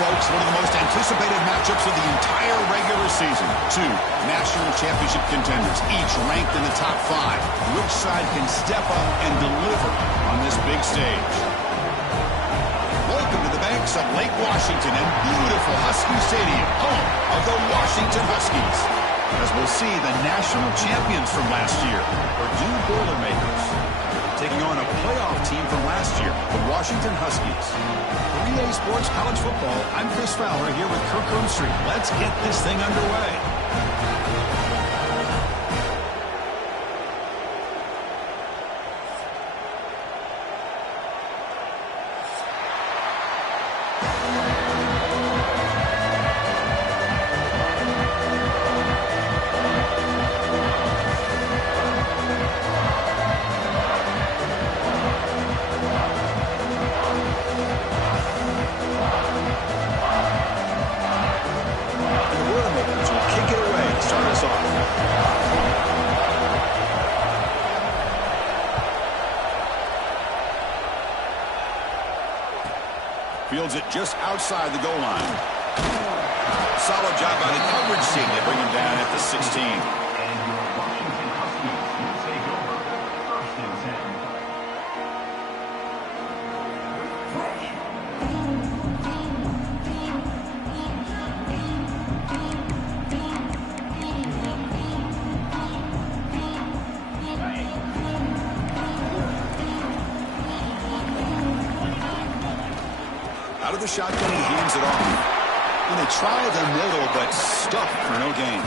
folks, one of the most anticipated matchups of the entire regular season. Two national championship contenders, each ranked in the top 5. Which side can step up and deliver on this big stage? Welcome to the banks of Lake Washington and beautiful Husky Stadium, home of the Washington Huskies. As we'll see, the national champions from last year, Purdue Boilermakers, taking on a playoff team from last year, the Washington Huskies. For EA Sports College Football, I'm Chris Fowler here with Kirk Street. Let's get this thing underway. Fields it just outside the goal line. Solid job by the coverage team. They bring him down at the 16. And your Washington Huskies will take over 1st and 10. Out of the shotgun, he hands it off. And they try the middle, but stuffed for no gain.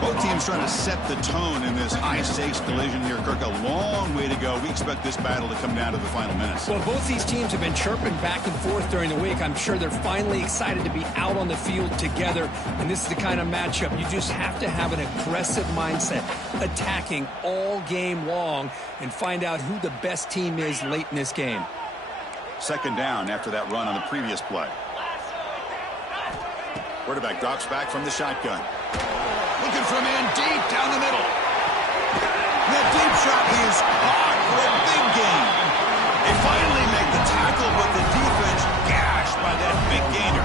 Both teams trying to set the tone in this high-stakes collision here, Kirk. A long way to go. We expect this battle to come down to the final minutes. Well, both these teams have been chirping back and forth during the week. I'm sure they're finally excited to be out on the field together. And this is the kind of matchup you just have to have an aggressive mindset, attacking all game long, and find out who the best team is late in this game. Second down after that run on the previous play. Quarterback drops back from the shotgun. Looking for a man deep down the middle. That deep shot is caught for a big gain. They finally make the tackle, but the defense gashed by that big gainer.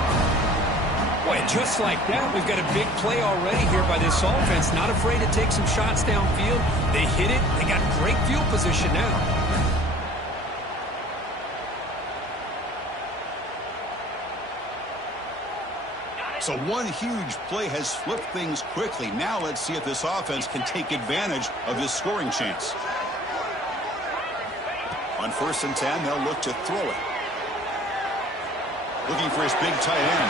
Boy, just like that, we've got a big play already here by this offense. Not afraid to take some shots downfield. They hit it. They got great field position now. So one huge play has flipped things quickly. Now let's see if this offense can take advantage of this scoring chance. On 1st and 10, they'll look to throw it. Looking for his big tight end.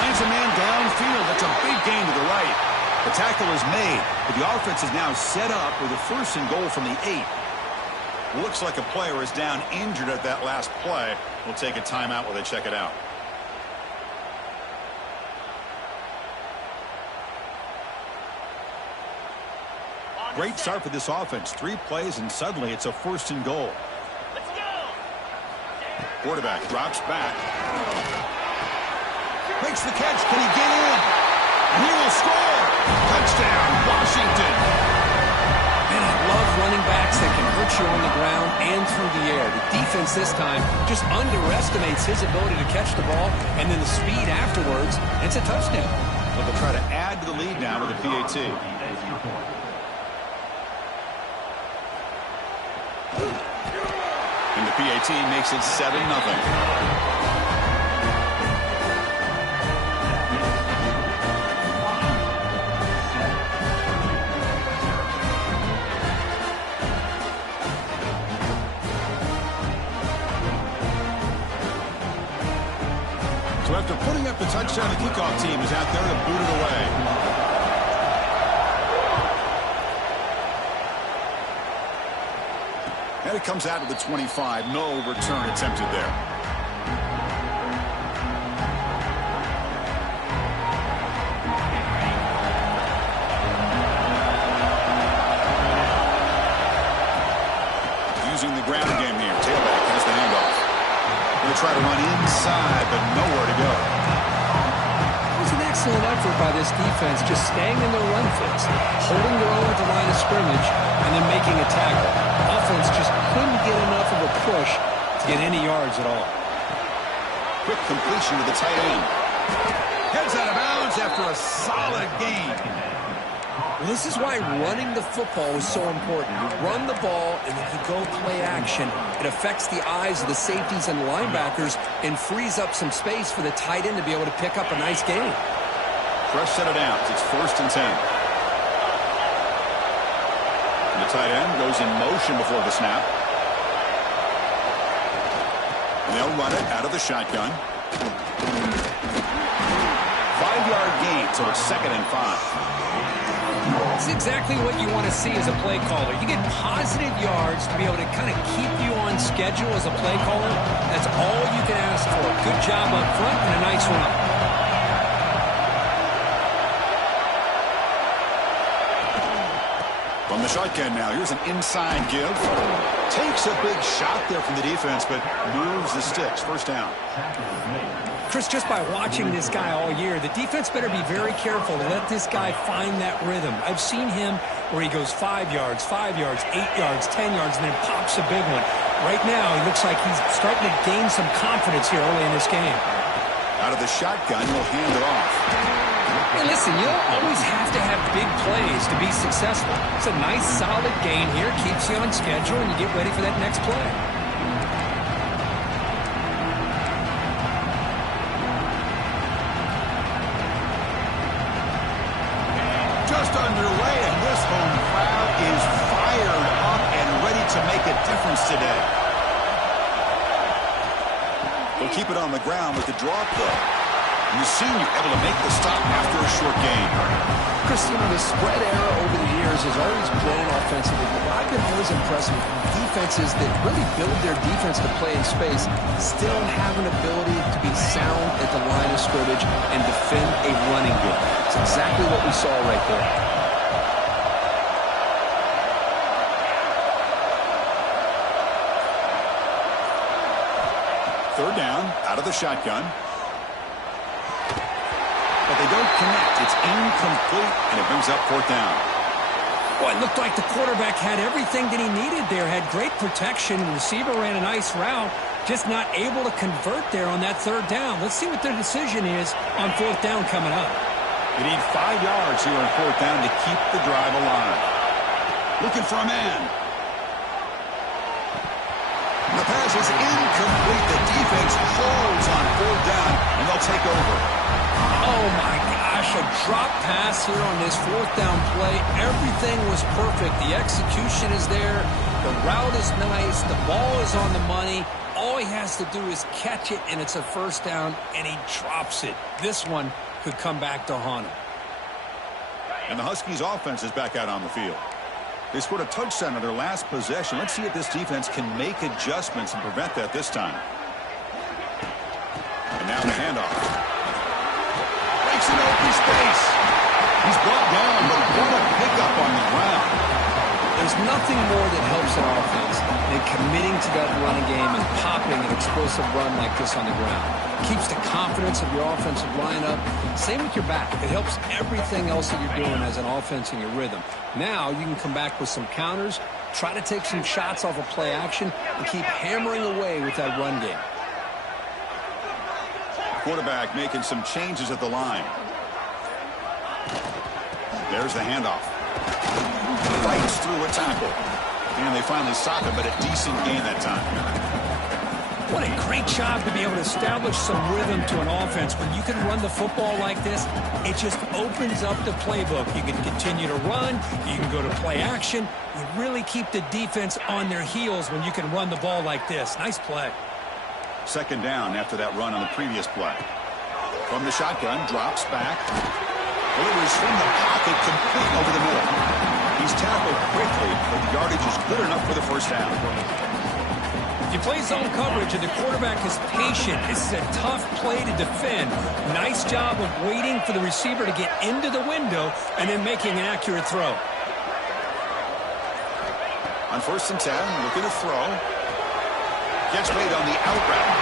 Finds a man downfield. That's a big gain to the right. The tackle is made, but the offense is now set up with a 1st and goal from the 8. Looks like a player is down injured at that last play. We'll take a timeout while they check it out. Great start for this offense. 3 plays, and suddenly it's a 1st and goal. Let's go. Quarterback drops back. Makes the catch. Can he get in? He will score. Touchdown, Washington. And I love running backs that can hurt you on the ground and through the air. The defense this time just underestimates his ability to catch the ball, and then the speed afterwards. It's a touchdown. Well, they'll try to add to the lead now with a PAT. And the PAT makes it 7-0. So after putting up the touchdown, the kickoff team is out there to boot it away. And it comes out to the 25. No return attempted there. Using the ground game here. Tailback has the handoff. Going to try to run inside, but nowhere to go. It was an excellent effort by this defense, just staying in their run fits, holding their own at the line of scrimmage, and then making a tackle. Offense just couldn't get enough of a push to get any yards at all. quick completion to the tight end. Heads out of bounds after a solid gain. Well, this is why running the football is so important. You run the ball, and if you go play action, it affects the eyes of the safeties and linebackers and frees up some space for the tight end to be able to pick up a nice gain. Fresh set of downs. It's 1st and 10. And the tight end goes in motion before the snap. And they'll run it out of the shotgun. 5-yard gain, so it's 2nd and 5. It's exactly what you want to see as a play caller. You get positive yards to be able to kind of keep you on schedule as a play caller. That's all you can ask for. Good job up front and a nice run. From the shotgun now, here's an inside give. Takes a big shot there from the defense, but moves the sticks. 1st down. Chris, just by watching this guy all year, the defense better be very careful to let this guy find that rhythm. I've seen him where he goes 5 yards, 8 yards, 10 yards, and then pops a big one. Right now, he looks like he's starting to gain some confidence here early in this game. Out of the shotgun, he'll hand it off. Hey, listen, you don't always have to have big plays to be successful. It's a nice, solid gain here, keeps you on schedule, and you get ready for that next play. Just underway, and this home crowd is fired up and ready to make a difference today. They'll keep it on the ground with the drop, though. And the senior able to make the stop after a short gain. Chris, the spread era over the years has always grown offensively, but I've been always impressed with defenses that really build their defense to play in space, still have an ability to be sound at the line of scrimmage and defend a running game. It's exactly what we saw right there. Third down, out of the shotgun. But they don't connect. It's incomplete, and it brings up 4th down. Well, it looked like the quarterback had everything that he needed there, had great protection. The receiver ran a nice route, just not able to convert there on that 3rd down. Let's see what their decision is on 4th down coming up. You need 5 yards here on 4th down to keep the drive alive. Looking for a man. The pass is incomplete. The defense holds on 4th down, and they'll take over. Oh, my gosh, a drop pass here on this 4th down play. Everything was perfect. The execution is there. The route is nice. The ball is on the money. All he has to do is catch it, and it's a 1st down, and he drops it. This one could come back to haunt him. And the Huskies' offense is back out on the field. They scored a touchdown on their last possession. Let's see if this defense can make adjustments and prevent that this time. And now the handoff. Breaks an open space. He's brought down, but what a pickup on the ground. There's nothing more that helps an offense than committing to that running game and popping an explosive run like this on the ground. It keeps the confidence of your offensive lineup. Same with your back. It helps everything else that you're doing as an offense in your rhythm. Now you can come back with some counters, try to take some shots off of play action, and keep hammering away with that run game. Quarterback making some changes at the line. There's the handoff. Fights through a tackle. And they finally stop him, but a decent gain that time. What a great job to be able to establish some rhythm to an offense. When you can run the football like this, it just opens up the playbook. You can continue to run. You can go to play action. You really keep the defense on their heels when you can run the ball like this. Nice play. 2nd down after that run on the previous play. From the shotgun, drops back. Delivers from the pocket, complete over the middle. He's tackled quickly, but the yardage is good enough for the 1st down. If you play zone coverage and the quarterback is patient, this is a tough play to defend. Nice job of waiting for the receiver to get into the window and then making an accurate throw. On 1st and 10, looking to throw. Gets made on the out route.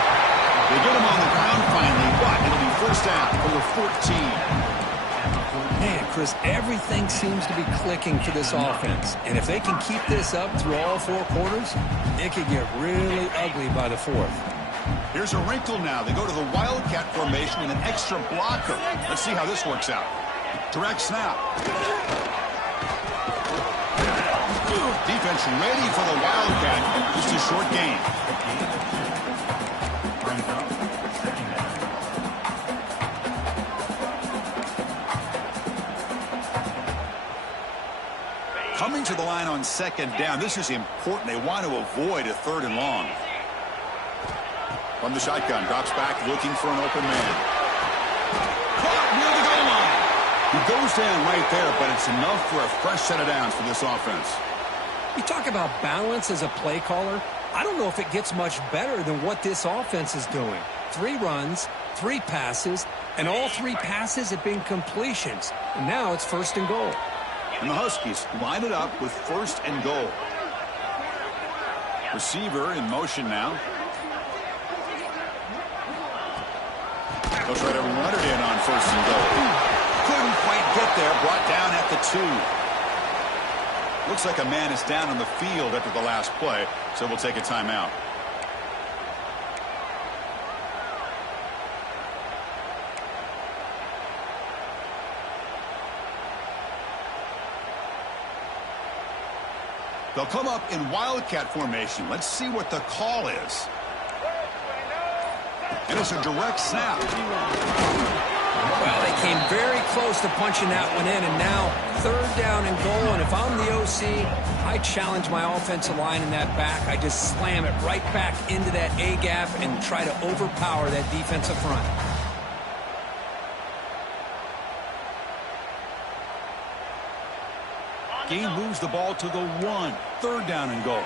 They get him on the ground finally, but it'll be 1st down for the 14. Man, Chris, everything seems to be clicking for this offense. And if they can keep this up through all 4 quarters, it could get really ugly by the 4th. Here's a wrinkle now. They go to the Wildcat formation with an extra blocker. Let's see how this works out. Direct snap. Defense ready for the Wildcat. Just a short gain. Coming to the line on second down. This is important. They want to avoid a 3rd and long. From the shotgun, drops back looking for an open man. Caught near the goal line. He goes down right there, but it's enough for a fresh set of downs for this offense. You talk about balance as a play caller. I don't know if it gets much better than what this offense is doing. 3 runs, 3 passes, and all 3 passes have been completions. And now it's 1st and goal. And the Huskies line it up with 1st and goal. Receiver in motion now. They'll try to run it in on 1st and goal. Couldn't quite get there. Brought down at the 2. Looks like a man is down on the field after the last play, so we'll take a timeout. They'll come up in Wildcat formation. Let's see what the call is. And it's a direct snap. Well, they came very close to punching that one in, and now 3rd down and goal. And if I'm the OC, I challenge my offensive line in that back. I just slam it right back into that A-gap and try to overpower that defensive front. Gain moves the ball to the 1. 3rd down and goal.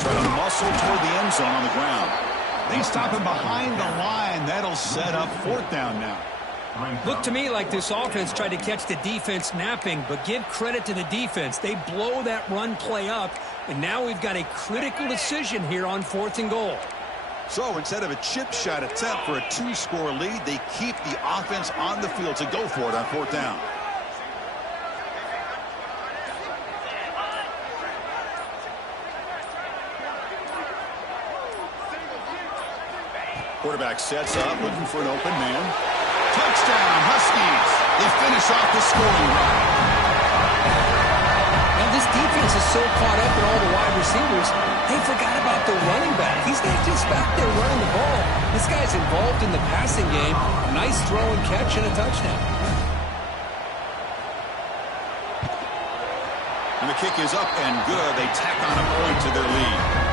Try to muscle toward the end zone on the ground. They stop him behind the line. That'll set up 4th down now. Looked to me like this offense tried to catch the defense napping, but give credit to the defense. They blow that run play up, and now we've got a critical decision here on 4th and goal. So instead of a chip shot attempt for a 2-score lead, they keep the offense on the field to go for it on 4th down. Quarterback sets up, looking for an open man. Touchdown, Huskies. They finish off the scoring run. Now, this defense is so caught up in all the wide receivers, they forgot about the running back. He's not just back there running the ball. This guy's involved in the passing game. Nice throw and catch and a touchdown. And the kick is up and good. They tack on a point to their lead.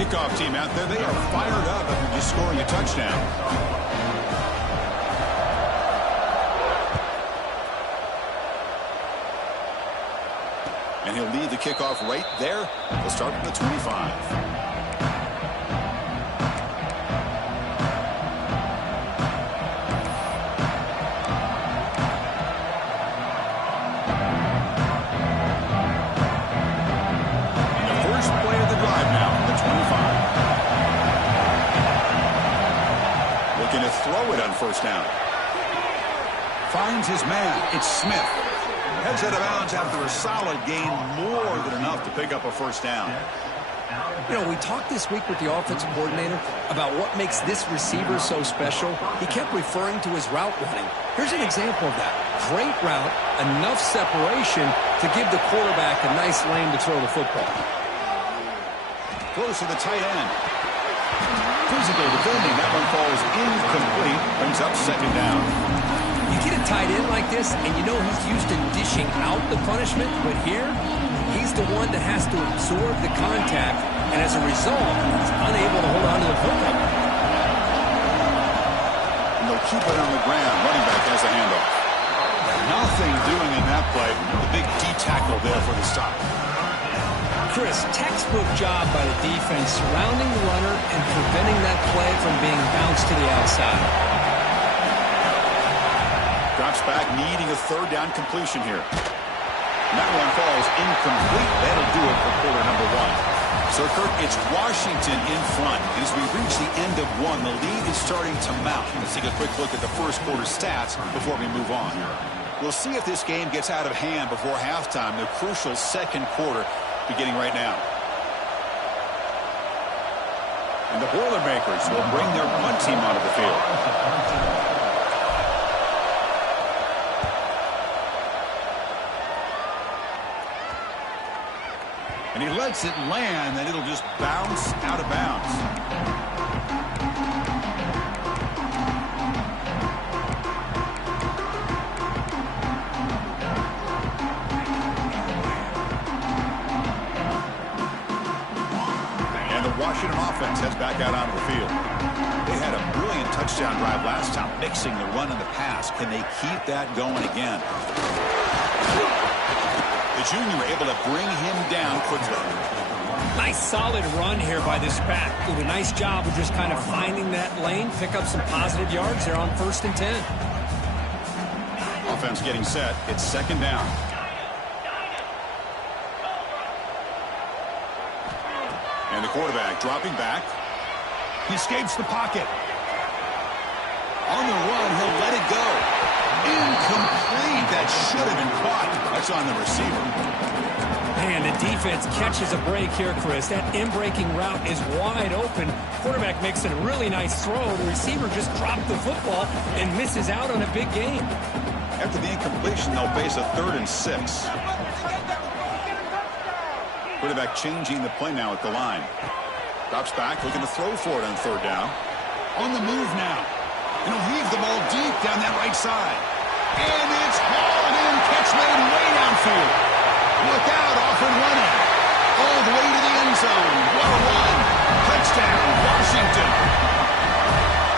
Kickoff team out there. They are fired up after just scoring a touchdown. And he'll lead the kickoff right there. They'll start from the 25. Throw it on 1st down. Finds his man. It's Smith. Heads out of bounds after a solid gain, more than enough to pick up a 1st down. You know, we talked this week with the offensive coordinator about what makes this receiver so special. He kept referring to his route running. Here's an example of that. Great route, enough separation to give the quarterback a nice lane to throw the football. Close to the tight end. Physical defending. That one falls incomplete. Brings up 2nd down. You get a tight end like this, and you know he's used to dishing out the punishment, but here, he's the one that has to absorb the contact, and as a result, he's unable to hold on to the football. And they'll keep it on the ground. Running back has the handoff. Nothing doing in that play. The big D tackle there for the stop. Chris, textbook job by the defense surrounding the runner and preventing that play from being bounced to the outside. Drops back, needing a 3rd down completion here. And that one falls incomplete. That'll do it for quarter number 1. So, Kurt, it's Washington in front. And as we reach the end of one, the lead is starting to mount. Let's take a quick look at the first quarter stats before we move on. We'll see if this game gets out of hand before halftime, the crucial second quarter beginning right now. And the Boilermakers will bring their punt team onto the field. And he lets it land, and it'll just bounce out of bounds. And the Washington offense heads back out onto the field. They had a brilliant touchdown drive last time, mixing the run and the pass. Can they keep that going again? The junior able to bring him down quickly. Nice solid run here by this back. Did a nice job of just kind of finding that lane, pick up some positive yards there on 1st and 10. Offense getting set. It's second down. And the quarterback dropping back. He escapes the pocket. On the run, he'll let it go. Incomplete. That should have been caught. That's on the receiver. Man, the defense catches a break here, Chris. That in-breaking route is wide open. Quarterback makes a really nice throw. The receiver just dropped the football and misses out on a big gain. After the incompletion, they'll face a 3rd and 6. Quarterback changing the play now at the line. Drops back, looking to throw for it on 3rd down. On the move now. And he'll heave the ball deep down that right side. And it's hauled in. Catch made way downfield. Look out, off and running. All the way to the end zone. What a run. Touchdown, Washington.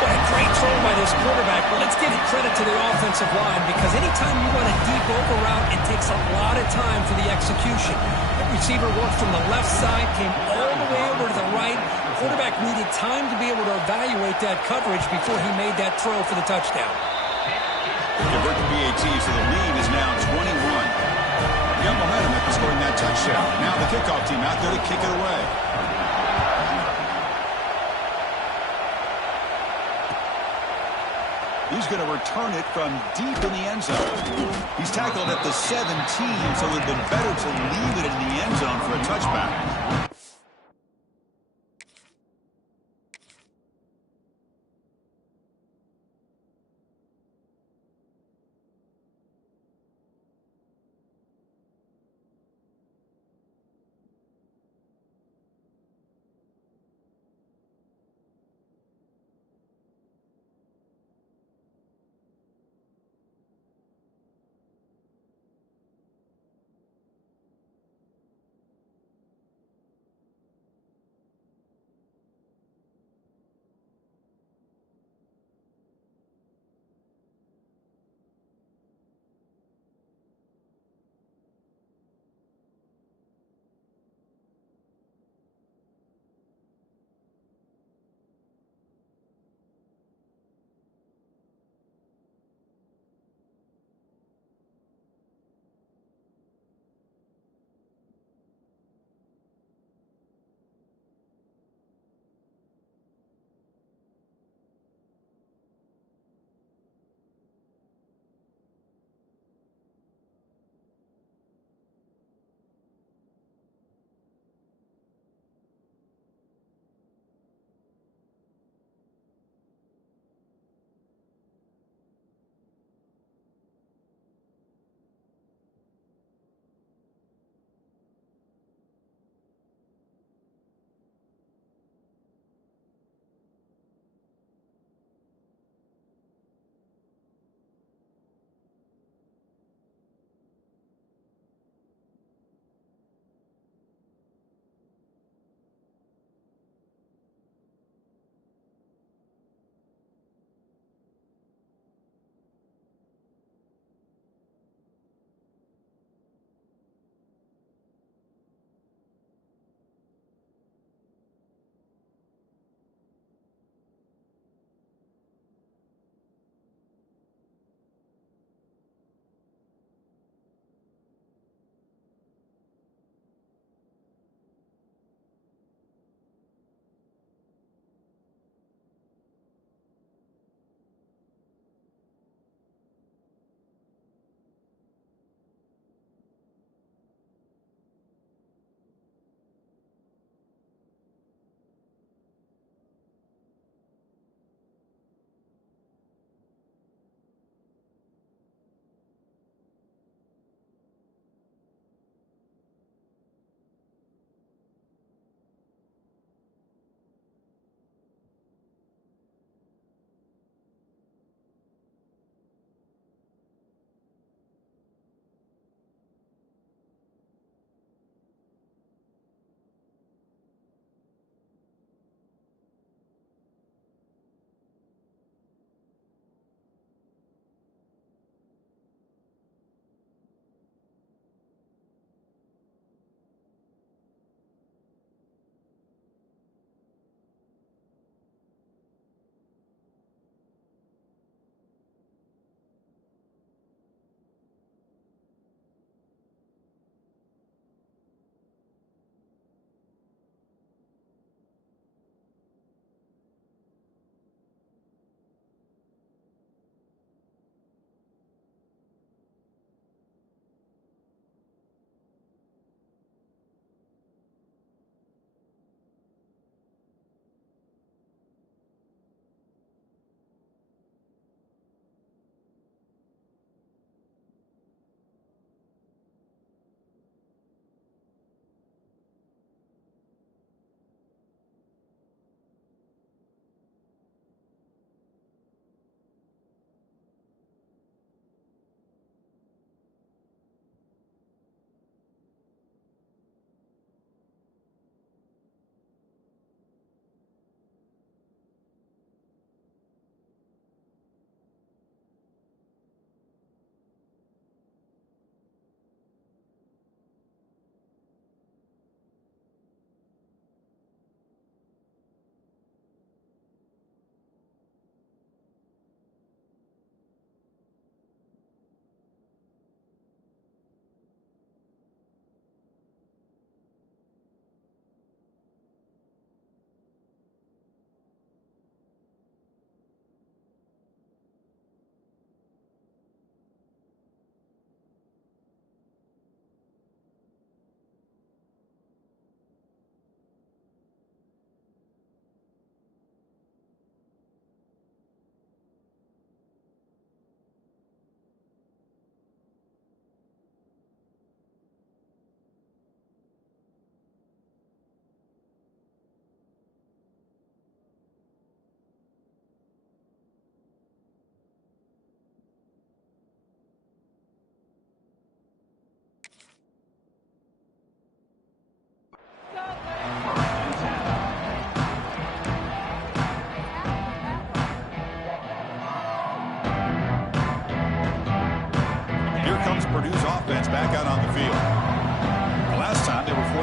What a great throw by this quarterback. But let's give credit to the offensive line, because anytime you run a deep over route, it takes a lot of time for the execution. The receiver worked from the left side, came all the way over to the right. The quarterback needed time to be able to evaluate that coverage before he made that throw for the touchdown. Convert the PAT, so the lead is now 21. They got momentum after scoring that touchdown. Now the kickoff team out there to kick it away. He's going to return it from deep in the end zone. He's tackled at the 17, so it would have been better to leave it in the end zone for a touchback.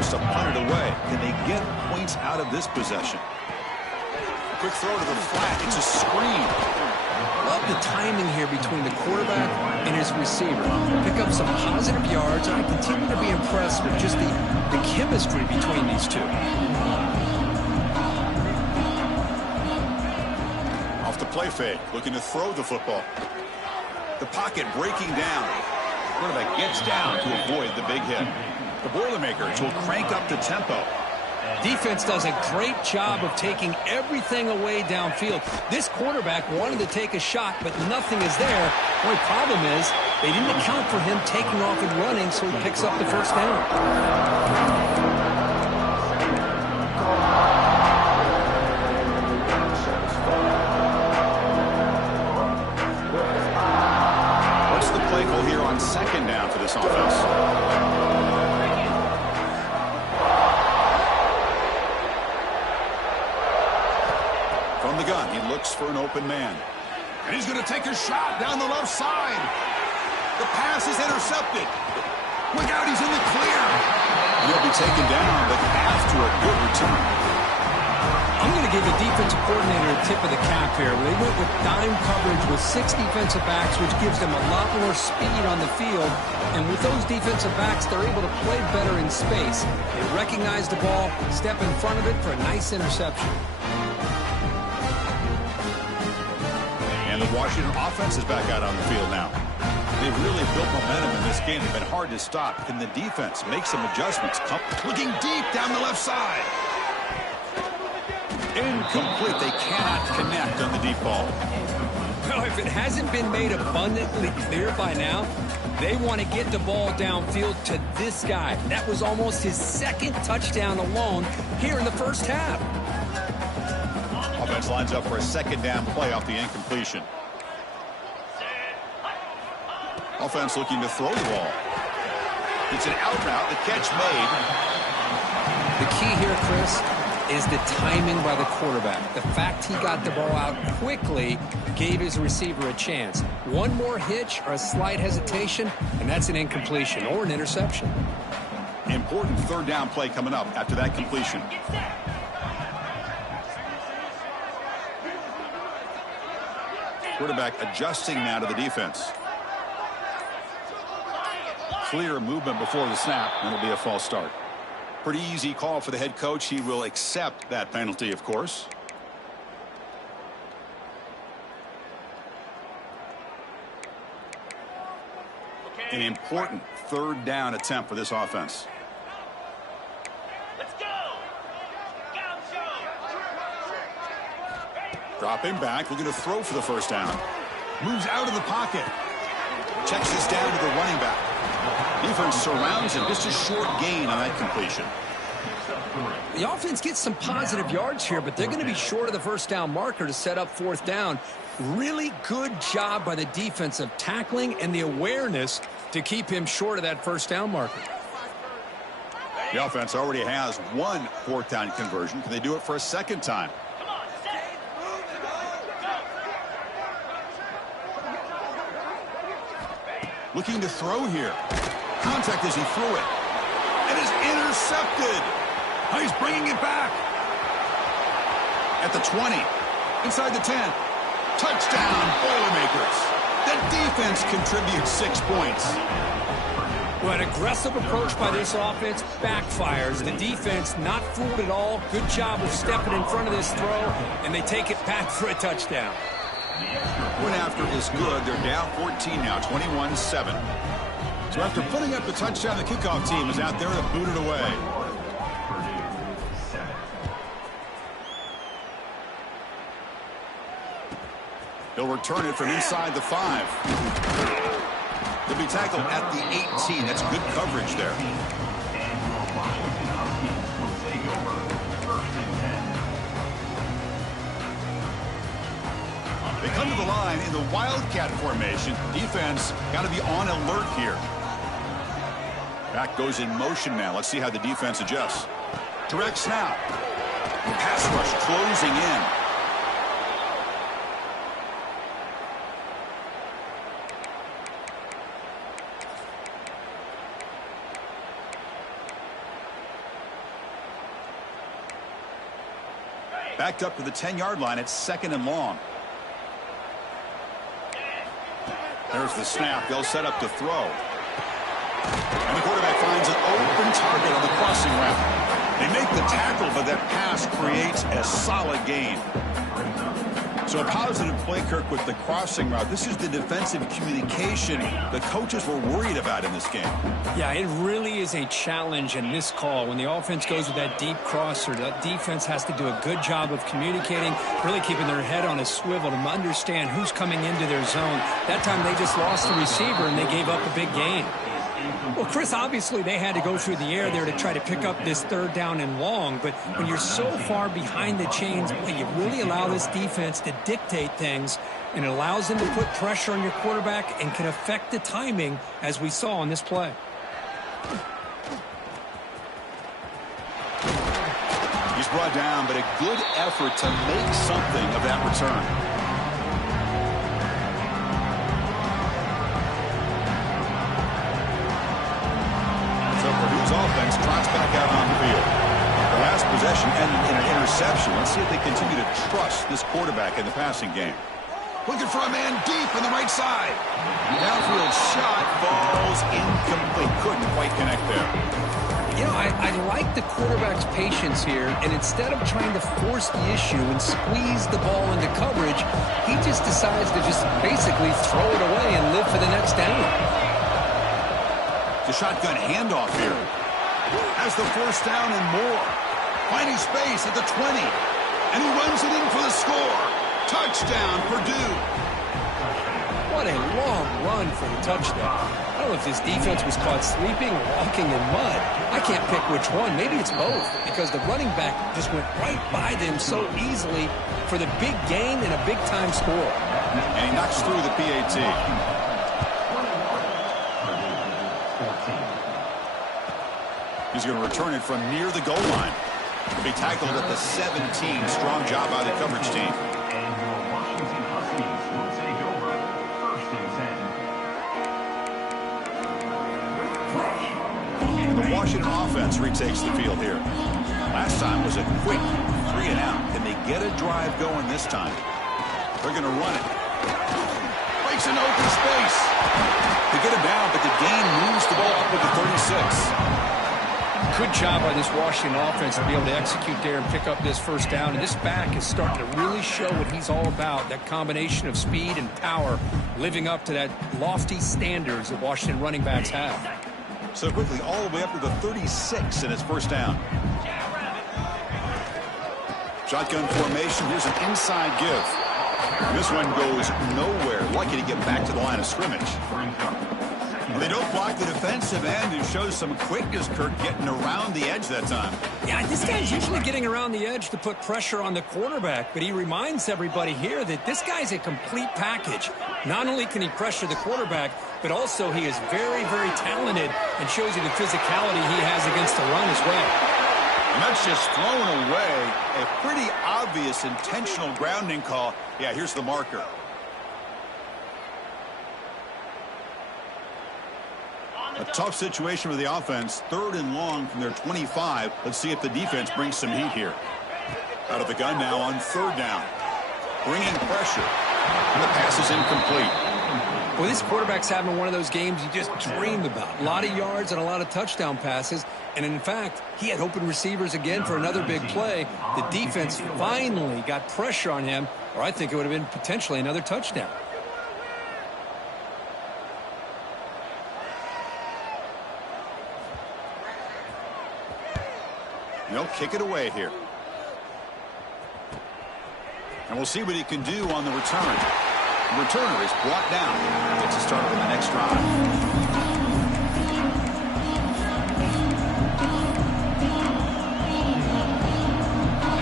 forced to punt it away. Can they get points out of this possession? Quick throw to the flat. It's a screen. Love the timing here between the quarterback and his receiver. Pick up some positive yards, and I continue to be impressed with just the chemistry between these two. Off the play fake, looking to throw the football. The pocket breaking down. Quarterback gets down to avoid the big hit. The Boilermakers will crank up the tempo. Defense does a great job of taking everything away downfield. This quarterback wanted to take a shot, but nothing is there. The only problem is they didn't account for him taking off and running, so he picks up the first down. What's the play call here on second down for this offense? From the gun, he looks for an open man. And he's going to take a shot down the left side. The pass is intercepted. Look out, he's in the clear. He'll be taken down, but after a good return. I'm going to give the defensive coordinator a tip of the cap here. They went with dime coverage with 6 defensive backs, which gives them a lot more speed on the field. And with those defensive backs, they're able to play better in space. They recognize the ball, step in front of it for a nice interception. And the Washington offense is back out on the field now. They've really built momentum in this game. They've been hard to stop. Can the defense make some adjustments? Looking deep down the left side. Incomplete. They cannot connect on the deep ball. Well, if it hasn't been made abundantly clear by now, they want to get the ball downfield to this guy. That was almost his second touchdown alone here in the first half. Offense lines up for a second down play off the incompletion. Offense looking to throw the ball. It's an out route. The catch made. The key here, Chris, is the timing by the quarterback. The fact he got the ball out quickly gave his receiver a chance. One more hitch or a slight hesitation, and that's an incompletion or an interception. Important third down play coming up after that completion. Quarterback adjusting now to the defense. Clear movement before the snap, and it'll be a false start. Pretty easy call for the head coach. He will accept that penalty, of course. An important third down attempt for this offense. Let's go. Dropping back, looking to throw for the first down. Moves out of the pocket. Checks this down to the running back. Defense surrounds him. Just a short gain on that completion. The offense gets some positive yards here, but they're going to be short of the first down marker to set up fourth down. Really good job by the defense of tackling and the awareness to keep him short of that first down marker. The offense already has one fourth down conversion. Can they do it for a second time? Looking to throw here. Contact as he threw it. It is intercepted. Oh, he's bringing it back. At the 20. Inside the 10. Touchdown, Boilermakers. The defense contributes 6 points. Well, an aggressive approach by this offense backfires. The defense not fooled at all. Good job of stepping in front of this throw, and they take it back for a touchdown. Point after is good. They're down 14 now, 21-7. So after putting up the touchdown, the kickoff team is out there to boot it away. He'll return it from inside the 5. He'll be tackled at the 18. That's good coverage there. They come to the line in the Wildcat formation. Defense got to be on alert here. Back goes in motion now. Let's see how the defense adjusts. Direct snap. The pass rush closing in. Backed up to the 10-yard line. It's 2nd and long. There's the snap. They'll set up to throw. And the quarterback finds an open target on the crossing route. They make the tackle, but that pass creates a solid gain. So a positive play, Kirk, with the crossing route. This is the defensive communication the coaches were worried about in this game. Yeah, it really is a challenge in this call. When the offense goes with that deep crosser, that defense has to do a good job of communicating, really keeping their head on a swivel to understand who's coming into their zone. That time they just lost the receiver and they gave up a big gain. Well, Chris, obviously they had to go through the air there to try to pick up this 3rd down and long, but when you're so far behind the chains, you really allow this defense to dictate things, and it allows them to put pressure on your quarterback and can affect the timing, as we saw on this play. He's brought down, but a good effort to make something of that return. Purdue's offense trots back out on the field. The last possession ended in an interception. Let's see if they continue to trust this quarterback in the passing game. Looking for a man deep on the right side. Downfield shot falls incomplete. Couldn't quite connect there. You know, I like the quarterback's patience here, and instead of trying to force the issue and squeeze the ball into coverage, he just decides to just basically throw it away and live for the next down. The shotgun handoff here. Has the 1st down and more. Finding space at the 20. And he runs it in for the score. Touchdown, Purdue. What a long run for the touchdown. I don't know if this defense was caught sleeping or walking in mud. I can't pick which one. Maybe it's both, because the running back just went right by them so easily for the big gain and a big-time score. And he knocks through the PAT. He's going to return it from near the goal line. He'll be tackled at the 17. Strong job by the coverage team. And your Washington Huskies will take over 1st and 10. The Washington offense retakes the field here. Last time was a quick 3 and out. Can they get a drive going this time? They're going to run it. Breaks an open space. They get him down, but the gain moves the ball up with the 36. Good job by this Washington offense to be able to execute there and pick up this 1st down. And this back is starting to really show what he's all about, that combination of speed and power, living up to that lofty standards that Washington running backs have. So quickly, all the way up to the 36 in his 1st down. Shotgun formation. Here's an inside give. This one goes nowhere. Lucky to get back to the line of scrimmage. They don't block the defensive end and shows some quickness, Kirk, getting around the edge that time. Yeah, this guy's usually getting around the edge to put pressure on the quarterback, but he reminds everybody here that this guy's a complete package. Not only can he pressure the quarterback, but also he is very, very talented and shows you the physicality he has against the run as well. And that's just thrown away. A pretty obvious intentional grounding call. Yeah, here's the marker. A tough situation for the offense. 3rd and long from their 25. Let's see if the defense brings some heat here. Out of the gun now on 3rd down. Bringing pressure. And the pass is incomplete. Well, this quarterback's having one of those games you just dreamed about. A lot of yards and a lot of touchdown passes. And in fact, he had open receivers again for another big play. The defense finally got pressure on him, or I think it would have been potentially another touchdown. They'll kick it away here. And we'll see what he can do on the return. The returner is brought down. Gets a start on the next drive.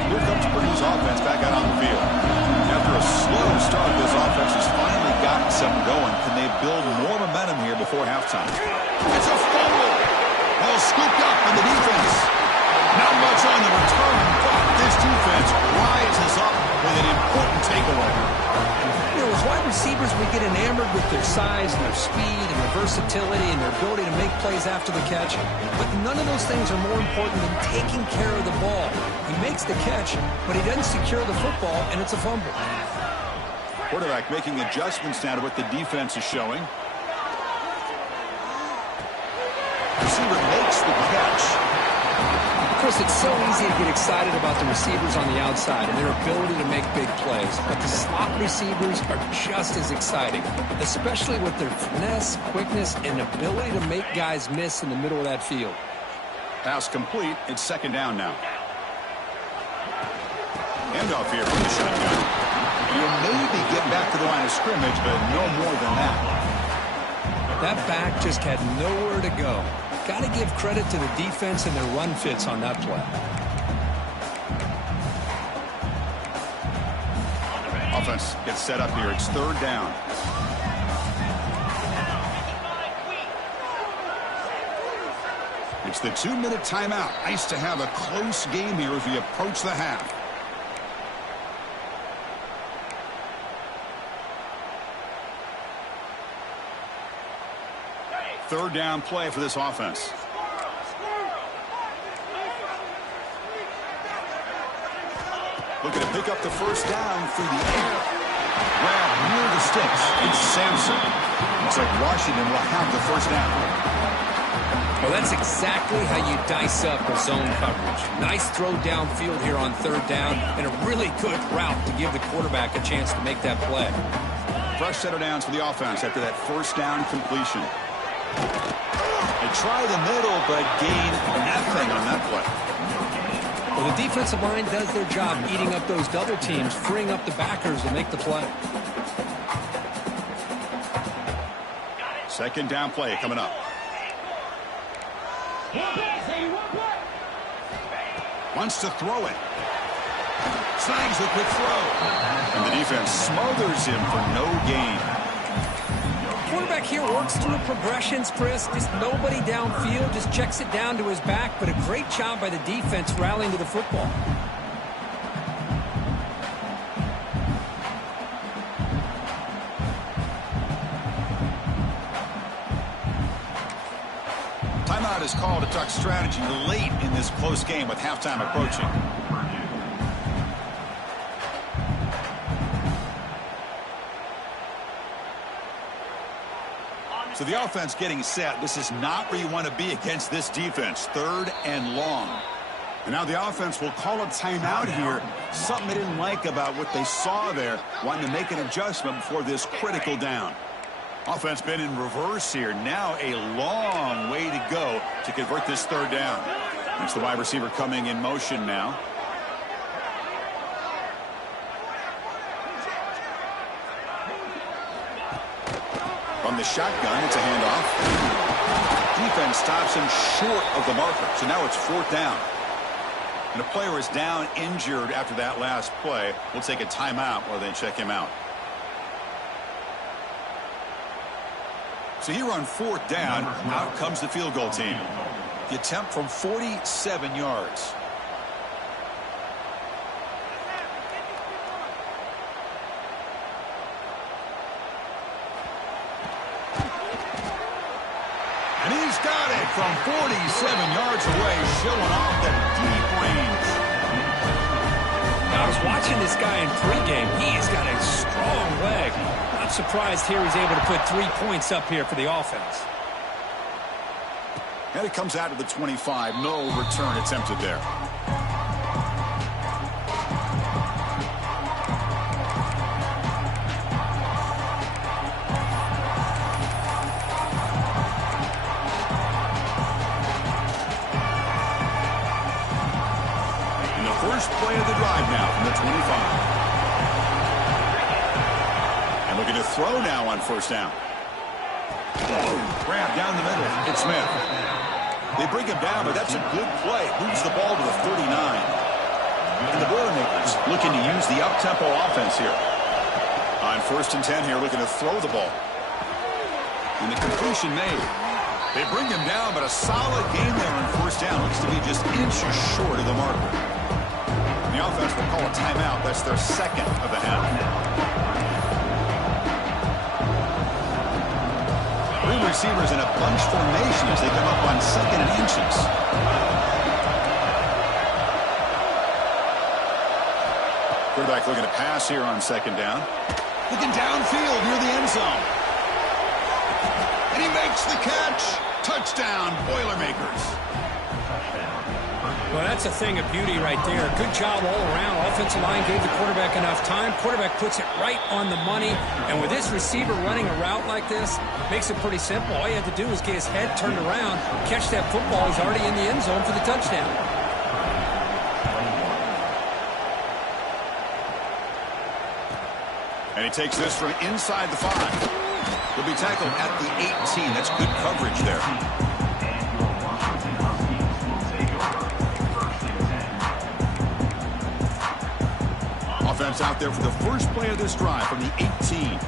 Here comes Purdue's offense back out on the field. After a slow start, this offense has finally gotten something going. Can they build more momentum here before halftime? It's a fumble. Ball scooped up in the defense. Not much on the return, but this defense rises up with an important takeaway. You know, his wide receiver receivers, we get enamored with their size and their speed and their versatility and their ability to make plays after the catch. But none of those things are more important than taking care of the ball. He makes the catch, but he doesn't secure the football, and it's a fumble. Quarterback making adjustments now to what the defense is showing. Receiver makes the catch. Of course, it's so easy to get excited about the receivers on the outside and their ability to make big plays. But the slot receivers are just as exciting, especially with their finesse, quickness, and ability to make guys miss in the middle of that field. Pass complete. It's second down now. Handoff here from the shotgun. You'll maybe get back to the line of scrimmage, but no more than that. That back just had nowhere to go. Got to give credit to the defense and their run fits on that play. Offense gets set up here. It's third down. It's the 2-minute timeout. Nice to have a close game here as we approach the half. Third down play for this offense. Looking to pick up the first down through the air. Grab near the sticks. It's Sampson. Looks like Washington will have the first down. Well, that's exactly how you dice up a zone coverage. Nice throw downfield here on third down, and a really good route to give the quarterback a chance to make that play. Fresh set of downs for the offense after that first down completion. They try the middle, but gain nothing on that play. Well, the defensive line does their job eating up those double teams, freeing up the backers to make the play. Second down play coming up. Wants to throw it. Snags the quick throw. And the defense smothers him for no gain. Quarterback here works through progressions, Chris. Just nobody downfield, just checks it down to his back, but a great job by the defense rallying to the football. Timeout is called to talk strategy late in this close game with halftime approaching. So the offense getting set. This is not where you want to be against this defense. Third and long. And now the offense will call a timeout here. Something they didn't like about what they saw there. Wanting to make an adjustment before this critical down. Offense been in reverse here. Now a long way to go to convert this third down. That's the wide receiver coming in motion now. From the shotgun, it's a handoff. Defense stops him short of the marker. So now it's fourth down. And a player is down injured after that last play. We'll take a timeout while they check him out. So here on fourth down, out comes the field goal team. The attempt from 47 yards. And he's got it from 47 yards away, showing off the deep range. Now, I was watching this guy in pregame. He's got a strong leg. Not surprised here he's able to put 3 points up here for the offense. And it comes out to the 25. No return attempted there. First play of the drive now from the 25. And looking to throw now on first down. Grab down the middle. It's Smith. They bring him down, but that's a good play. Moves the ball to the 39. And the Boilermakers looking to use the up-tempo offense here. On first and 10 here, looking to throw the ball. And the completion made. They bring him down, but a solid game there on first down. Looks to be just inches short of the marker. The offense will call a timeout. That's their second of the half. receivers in a bunch formation as they come up on 2nd and inches. Quarterback looking to pass here on 2nd down. Looking downfield near the end zone. And he makes the catch. Touchdown, Boilermakers. Well, that's a thing of beauty right there. Good job all around. Offensive line gave the quarterback enough time. Quarterback puts it right on the money. And with this receiver running a route like this, makes it pretty simple. All you have to do is get his head turned around, catch that football. He's already in the end zone for the touchdown. And he takes this from inside the 5. He'll be tackled at the 18. That's good coverage there. Offense out there for the first play of this drive from the 18.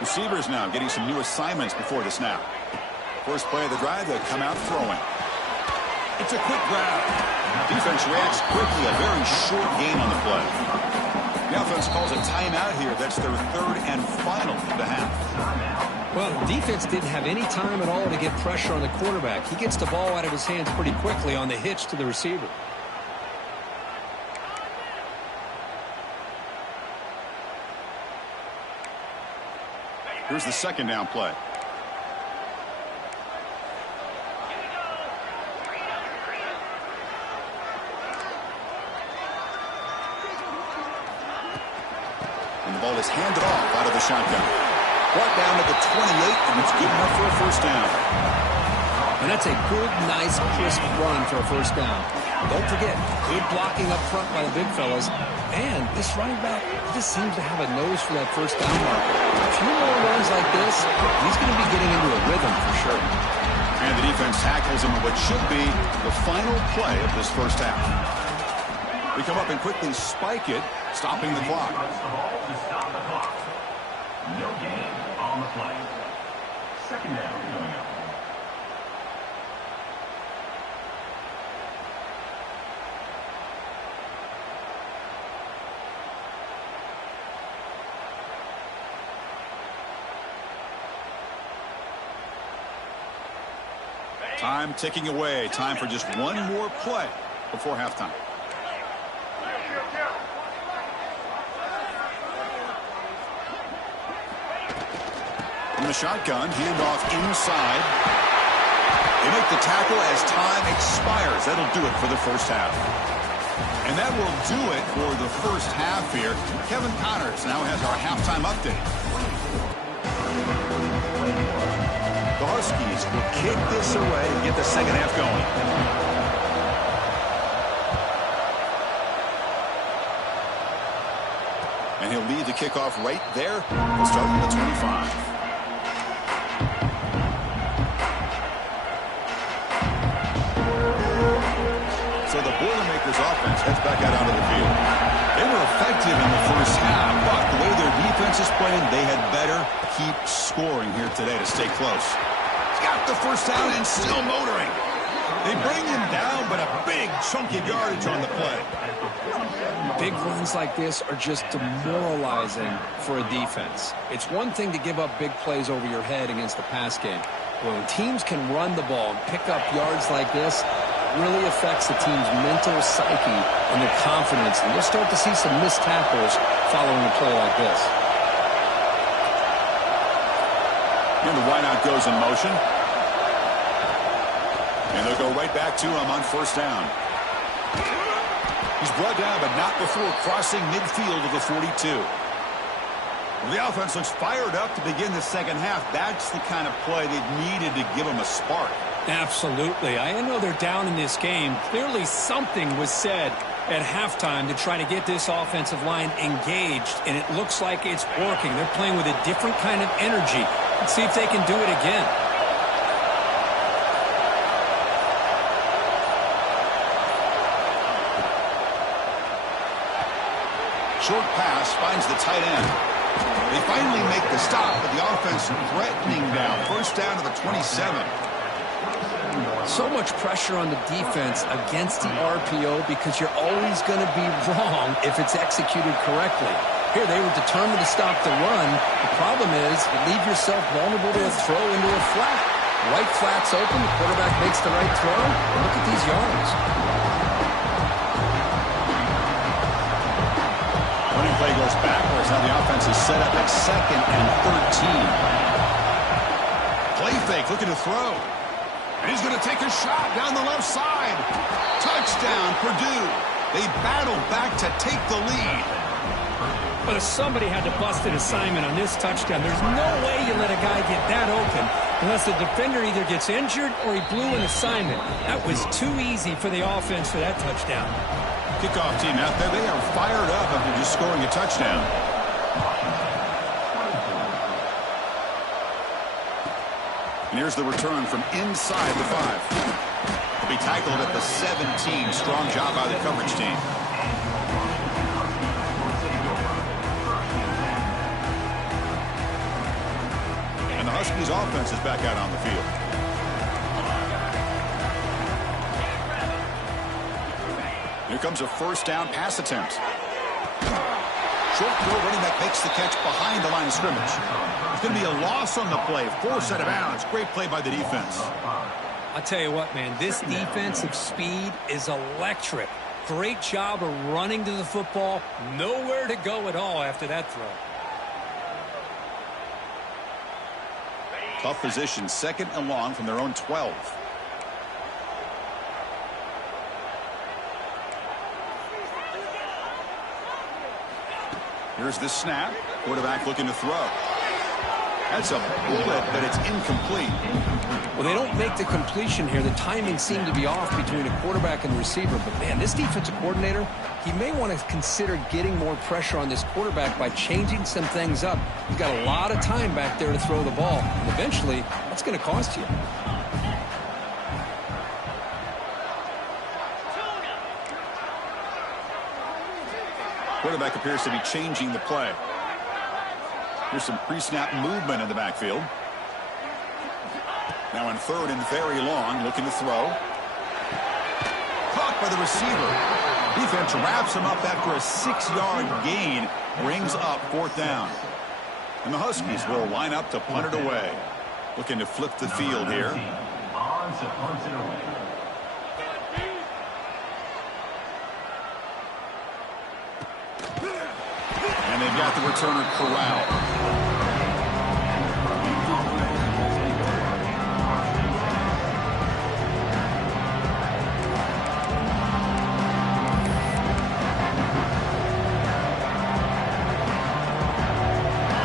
Receivers now getting some new assignments before the snap. First play of the drive, they'll come out throwing. It's a quick grab. Defense reacts quickly. A very short gain on the play. The offense calls a timeout here. That's their 3rd and final of the half. Well, defense didn't have any time at all to get pressure on the quarterback. He gets the ball out of his hands pretty quickly on the hitch to the receiver. Here's the 2nd down play. And the ball is handed off out of the shotgun. Brought down to the 28, and it's good enough for a first down. And that's a good, nice, crisp run for a first down. Don't forget, good blocking up front by the big fellas. And this running back just seems to have a nose for that first down marker. A few more runs like this, he's going to be getting into a rhythm for sure. And the defense tackles him on what should be the final play of this first half. We come up and quickly spike it, stopping the clock. No gain on the play. 2nd down coming up. Time ticking away. Time for just one more play before halftime. From the shotgun, handoff inside. They make the tackle as time expires. That'll do it for the first half. And that will do it for the first half here. Kevin Connors now has our halftime update. The Huskies will kick this away and get the second half going. And he'll lead the kickoff right there. We'll start from the 25. So the Boilermakers offense heads back out onto the field. They were effective in the first half, but the way their defense is playing, they had better keep scoring here today to stay close. He's got the first down and still motoring. They bring him down, but a big chunky yardage on the play. Big runs like this are just demoralizing for a defense. It's one thing to give up big plays over your head against the pass game. But when teams can run the ball and pick up yards like this, it really affects the team's mental psyche and their confidence. And you'll start to see some missed tackles following a play like this. And the wideout goes in motion. And they'll go right back to him on first down. He's brought down, but not before crossing midfield of the 42. The offense looks fired up to begin the second half. That's the kind of play they needed to give them a spark. Absolutely. I know they're down in this game. Clearly something was said at halftime to try to get this offensive line engaged, and it looks like it's working. They're playing with a different kind of energy. Let's see if they can do it again. Short pass finds the tight end. They finally make the stop, but the offense threatening now. First down to the 27. So much pressure on the defense against the RPO because you're always going to be wrong if it's executed correctly. Here, they were determined to stop the run. The problem is you leave yourself vulnerable to a throw into a flat. Right flat's open, the quarterback makes the right throw. Look at these yards. Running play goes backwards. Now the offense is set up at 2nd and 13. Play fake, looking to throw. And he's going to take a shot down the left side. Touchdown, Purdue. They battled back to take the lead. But somebody had to bust an assignment on this touchdown. There's no way you let a guy get that open unless the defender either gets injured or he blew an assignment. That was too easy for the offense for that touchdown. Kickoff team out there, they are fired up after just scoring a touchdown. And here's the return from inside the 5. He'll be tackled at the 17. Strong job by the coverage team. And the Huskies offense is back out on the field. Here comes a first down pass attempt. Short throw, running back makes the catch behind the line of scrimmage. It's going to be a loss on the play. Force out of bounds. Great play by the defense. I'll tell you what, man, this defensive speed is electric. Great job of running to the football. Nowhere to go at all after that throw. Tough position, 2nd and long from their own 12. Here's the snap. Quarterback looking to throw. That's a bullet, but it's incomplete. Well, they don't make the completion here. The timing seemed to be off between a quarterback and the receiver. But, man, this defensive coordinator, he may want to consider getting more pressure on this quarterback by changing some things up. He's got a lot of time back there to throw the ball. And eventually, that's going to cost you. Quarterback appears to be changing the play. Here's some pre-snap movement in the backfield. Now in 3rd and very long, looking to throw. Caught by the receiver. Defense wraps him up after a 6-yard gain. Brings up 4th down. And the Huskies will line up to punt it away. Looking to flip the field here. On to punt it away. And they've got the returner corralled.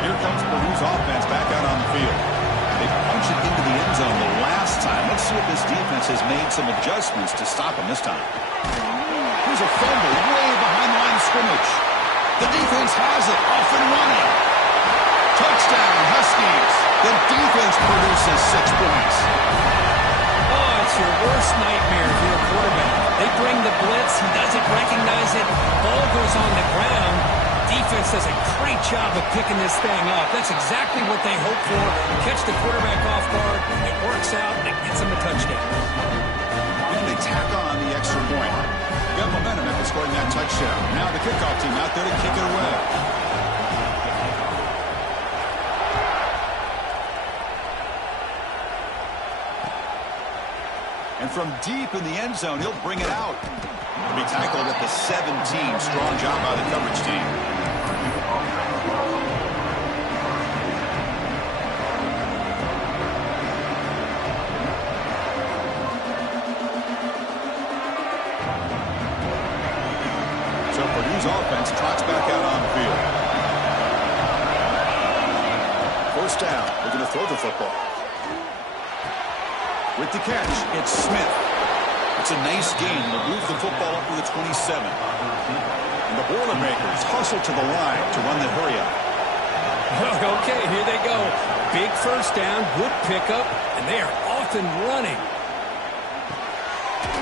Here comes Purdue's offense back out on the field. They punch it into the end zone the last time. Let's see if this defense has made some adjustments to stop them this time. Here's a fumble way behind the line of scrimmage. The defense has it, off and running. Touchdown, Huskies. The defense produces 6 points. Oh, it's your worst nightmare if you're a quarterback. They bring the blitz. He doesn't recognize it. Ball goes on the ground. Defense does a great job of picking this thing up. That's exactly what they hope for. Catch the quarterback off guard. It works out, and it gets them a touchdown. And they tack on the extra point. Got momentum after scoring that touchdown. Now the kickoff team out there to kick it away. And from deep in the end zone, he'll bring it out. He'll be tackled at the 17. Strong job by the coverage team. Purdue's offense trots back out on the field. First down. They're going to throw the football. With the catch, it's Smith. It's a nice gain. They'll move the football up to the 27. And the Boilermakers hustle to the line to run the hurry up. Okay, here they go. Big first down, good pickup, and they are off and running.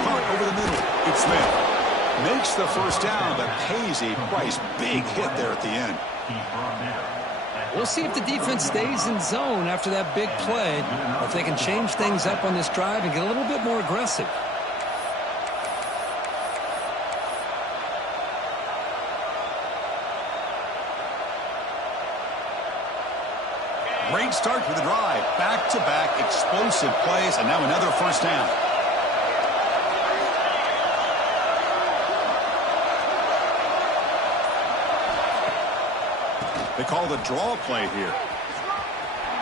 Caught over the middle. It's Smith. Makes the first down, but pays a price. Big hit there at the end. He's brought down at We'll see if the defense stays in zone after that big play, or if they can change things up on this drive and get a little bit more aggressive. Great start to the drive. Back-to-back explosive plays, and now another first down. They call the draw play here.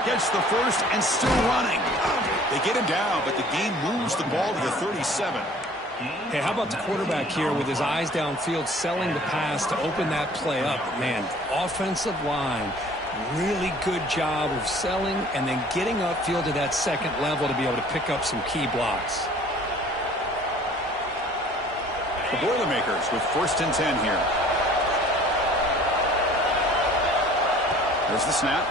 Gets the first and still running. They get him down, but the game moves the ball to the 37. Hey, how about the quarterback here with his eyes downfield, selling the pass to open that play up? Man, offensive line, really good job of selling and then getting upfield to that second level to be able to pick up some key blocks. The Boilermakers with 1st and 10 here. There's the snap.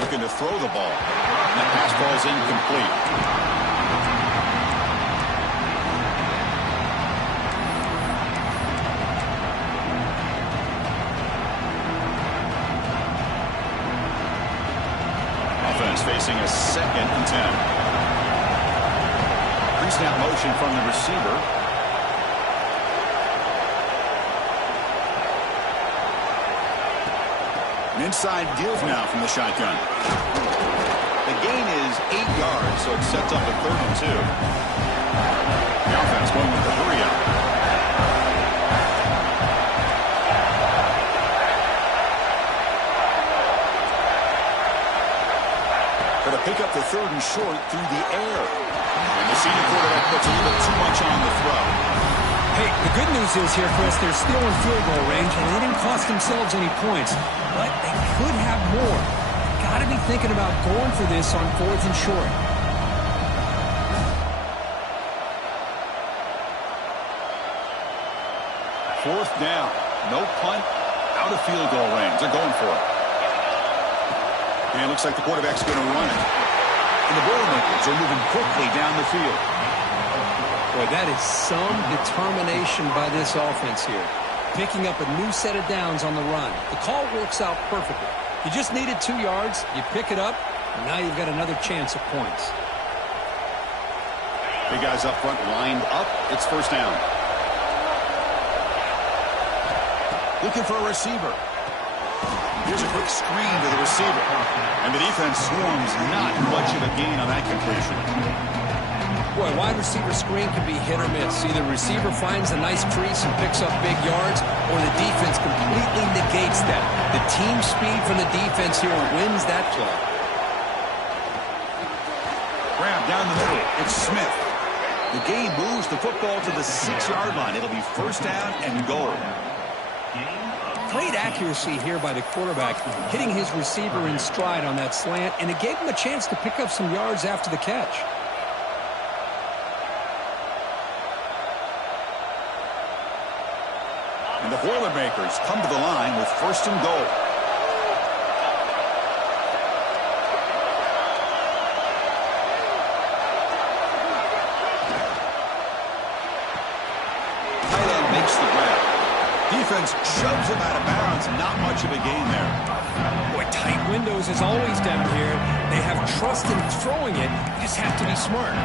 Looking to throw the ball. And that pass ball's incomplete. Offense facing a 2nd and 10. Pre-snap motion from the receiver. An inside give now from the shotgun. The gain is 8 yards, so it sets up a 3rd and 2. The offense going with the hurry up. Going to pick up the 3rd and short through the air. And the senior quarterback puts a little too much on the throw. Hey, the good news is here, Chris, they're still in field goal range, and they didn't cost themselves any points. But they could have more. Got to be thinking about going for this on 4th and short. 4th down. No punt. Out of field goal range. They're going for it. And it looks like the quarterback's going to run it. And the Boilermakers are moving quickly down the field. Boy, that is some determination by this offense here. Picking up a new set of downs on the run. The call works out perfectly. You just needed 2 yards. You pick it up, and now you've got another chance at points. Big guys up front lined up. It's 1st down. Looking for a receiver. Here's a quick screen to the receiver. And the defense swarms. Not much of a gain on that completion. Boy, wide receiver screen can be hit or miss. Either receiver finds a nice crease and picks up big yards, or the defense completely negates that. The team speed from the defense here wins that play. Grab down the middle. It's Smith. The game moves the football to the 6-yard line. It'll be 1st down and goal. Great accuracy here by the quarterback, hitting his receiver in stride on that slant, and it gave him a chance to pick up some yards after the catch. And the Boilermakers come to the line with 1st and goal. Tight end makes the grab. Defense shoves him out of bounds. Not much of a gain there. Boy, tight windows as always down here. They have trust in throwing it. You just have to be smart.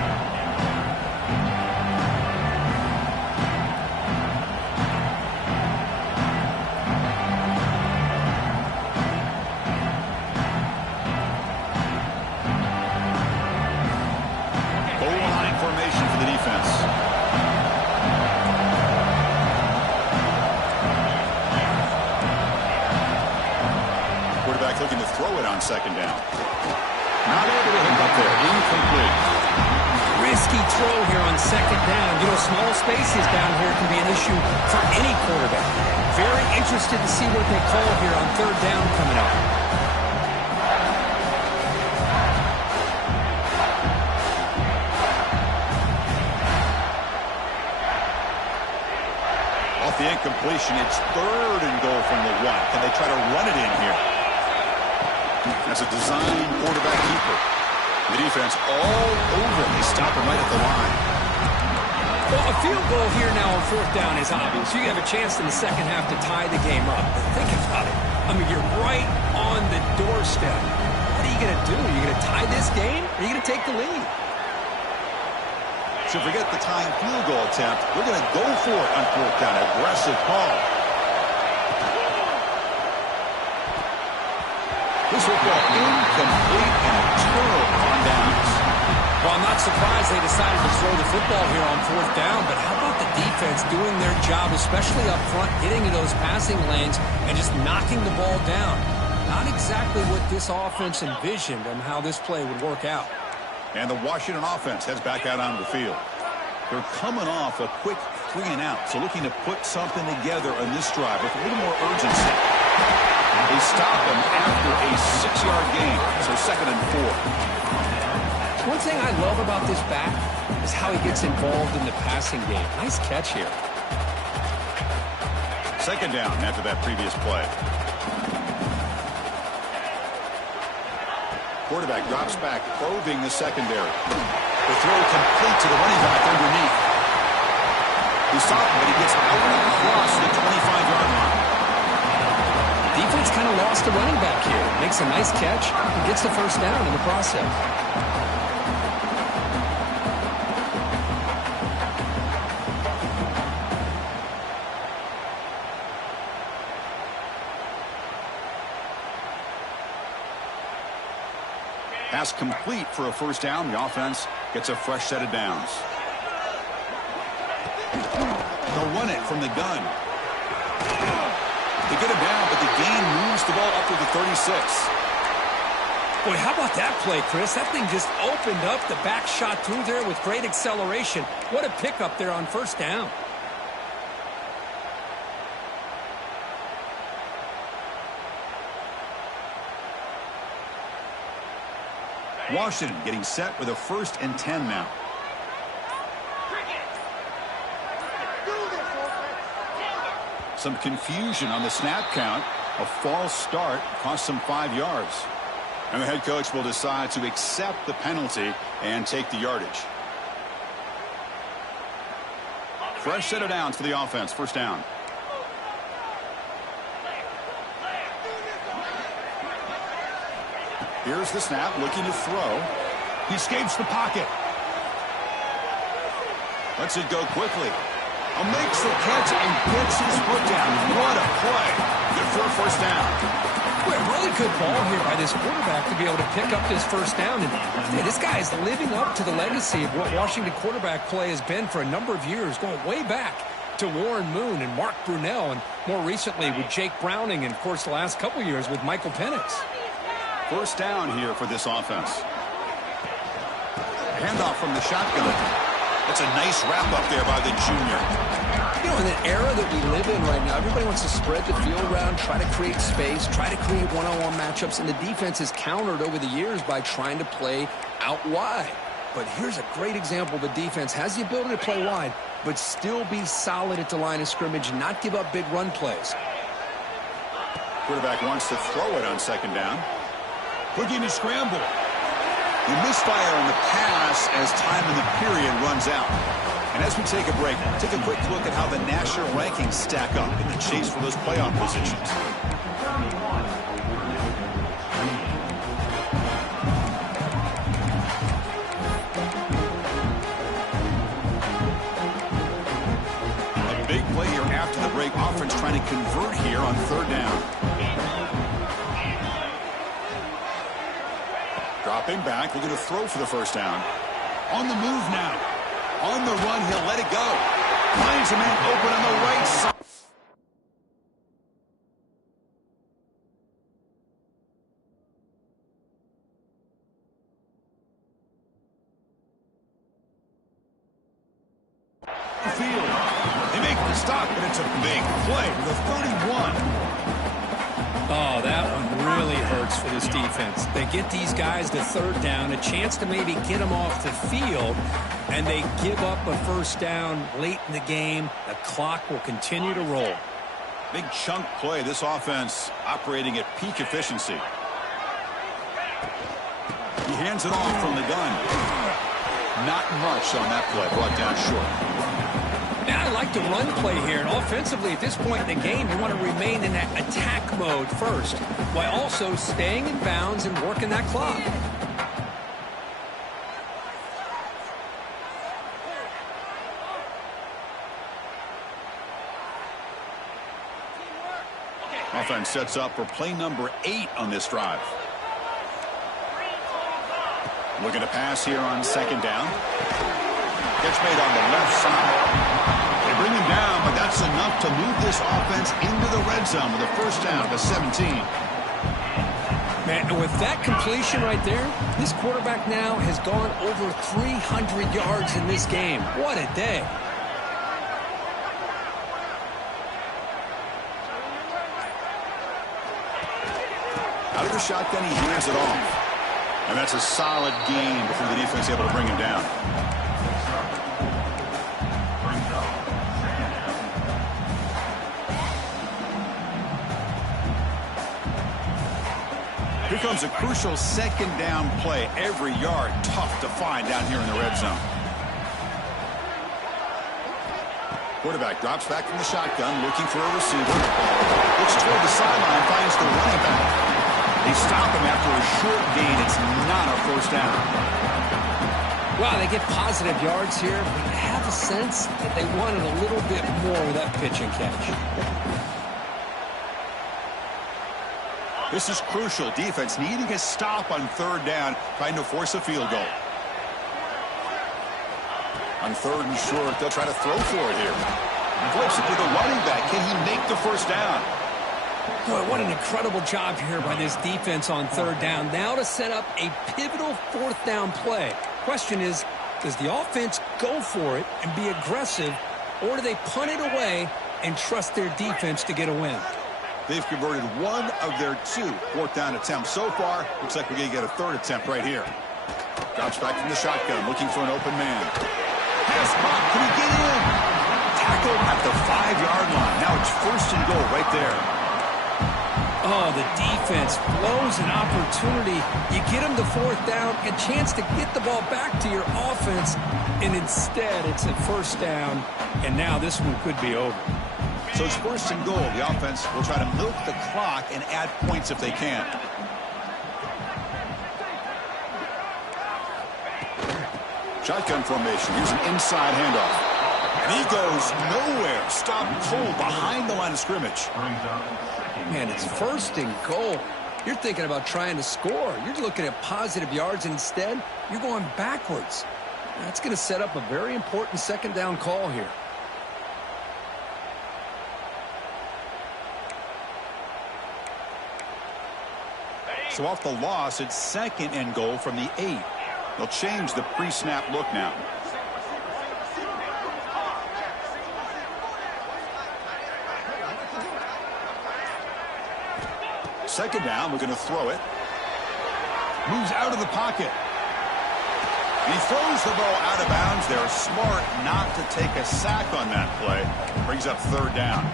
Looking to throw it on 2nd down. Not able to hook up there. Incomplete. Risky throw here on 2nd down. You know, small spaces down here can be an issue for any quarterback. Very interested to see what they call here on 3rd down coming up. Off the incompletion, it's 3rd and goal from the 1. Can they try to run it in here? That's a design quarterback keeper. The defense all over. They stop him right at the line. Well, a field goal here now on 4th down is obvious. You have a chance in the second half to tie the game up. Think about it. I mean, you're right on the doorstep. What are you going to do? Are you going to tie this game, or are you going to take the lead? So forget the tying field goal attempt. We're going to go for it on fourth down. Aggressive call. This will go incomplete and a turnover on downs. Well, I'm not surprised they decided to throw the football here on fourth down, but how about the defense doing their job, especially up front, getting to those passing lanes and just knocking the ball down? Not exactly what this offense envisioned and how this play would work out. And the Washington offense heads back out onto the field. They're coming off a quick 3 and out, so looking to put something together on this drive with a little more urgency. They stop him after a 6-yard gain, so 2nd and 4. One thing I love about this back is how he gets involved in the passing game. Nice catch here. 2nd down after that previous play. Quarterback drops back, probing the secondary. The throw complete to the running back underneath. He saw him, but he gets out and across the 25-yard line. Defense kind of lost the running back here. Makes a nice catch and gets the first down in the process. Pass complete for a first down. The offense gets a fresh set of downs. They'll run it from the gun. They get him down, but the gain moves the ball up to the 36. Boy, how about that play, Chris? That thing just opened up. The back shot through there with great acceleration. What a pickup there on first down. Washington getting set with a 1st and 10 now. Some confusion on the snap count. A false start cost them 5 yards. And the head coach will decide to accept the penalty and take the yardage. Fresh set of downs for the offense. First down. Here's the snap, looking to throw. He escapes the pocket. Lets it go quickly. Makes the catch and gets his foot down. What a play. Good for a first down. Well, really good ball here by this quarterback to be able to pick up this first down. And hey, this guy is living up to the legacy of what Washington quarterback play has been for a number of years, going way back to Warren Moon and Mark Brunell, and more recently with Jake Browning, and, of course, the last couple years with Michael Penix. First down here for this offense. Handoff from the shotgun. That's a nice wrap-up there by the junior. You know, in the era that we live in right now, everybody wants to spread the field around, try to create space, try to create one-on-one matchups, and the defense has countered over the years by trying to play out wide. But here's a great example. The defense has the ability to play wide, but still be solid at the line of scrimmage, not give up big run plays. Quarterback wants to throw it on 2nd down. Looking to scramble. The misfire on the pass as time in the period runs out. And as we take a break, take a quick look at how the national rankings stack up in the chase for those playoff positions. A big play here after the break. Offense trying to convert here on 3rd down. Dropping back, looking to throw for the first down. On the move now. On the run, he'll let it go. Finds a man open on the right side. Field. They make the stop, but it's a big play to the 31. Oh, that one really hurts for this defense. They get these guys to 3rd down, a chance to maybe get them off the field, and they give up a first down late in the game. The clock will continue to roll. Big chunk play. This offense operating at peak efficiency. He hands it off from the gun. Not much on that play. Brought down short. Yeah, I like the run play here. And offensively, at this point in the game, you want to remain in that attack mode first, while also staying in bounds and working that clock. Offense sets up for play number 8 on this drive. Looking to pass here on second down. Catch made on the left side. They bring him down, but that's enough to move this offense into the red zone with a first down at the 17. Man, and with that completion right there, this quarterback now has gone over 300 yards in this game. What a day. Out of the shotgun, he hands it off. And that's a solid gain before the defense is able to bring him down. Here comes a crucial second down play. Every yard tough to find down here in the red zone. Quarterback drops back from the shotgun, looking for a receiver. Looks toward the sideline, finds the running back. They stop him after a short gain. It's not a first down. Wow, they get positive yards here, but I have a sense that they wanted a little bit more with that pitch and catch. This is crucial. Defense needing a stop on third down, trying to force a field goal. On third and short, they'll try to throw for it here. Flips it to the running back. Can he make the first down? Boy, what an incredible job here by this defense on third down. Now to set up a pivotal fourth down play. Question is, does the offense go for it and be aggressive, or do they punt it away and trust their defense to get a win? They've converted one of their 2 fourth down attempts so far. Looks like we're going to get a third attempt right here. Drops back from the shotgun, looking for an open man. Pass block, can he get in? Tackled at the 5-yard line. Now it's first and goal right there. Oh, the defense blows an opportunity. You get them to fourth down, a chance to get the ball back to your offense, and instead it's a first down, and now this one could be over. So it's first and goal. The offense will try to milk the clock and add points if they can. Shotgun formation. Here's an inside handoff. And he goes nowhere. Stopped cold behind the line of scrimmage. Man, it's first and goal. You're thinking about trying to score. You're looking at positive yards, and instead, you're going backwards. That's going to set up a very important second down call here. So off the loss, it's second and goal from the 8. They'll change the pre-snap look now. Second down, we're going to throw it. Moves out of the pocket. He throws the ball out of bounds. They're smart not to take a sack on that play. Brings up third down.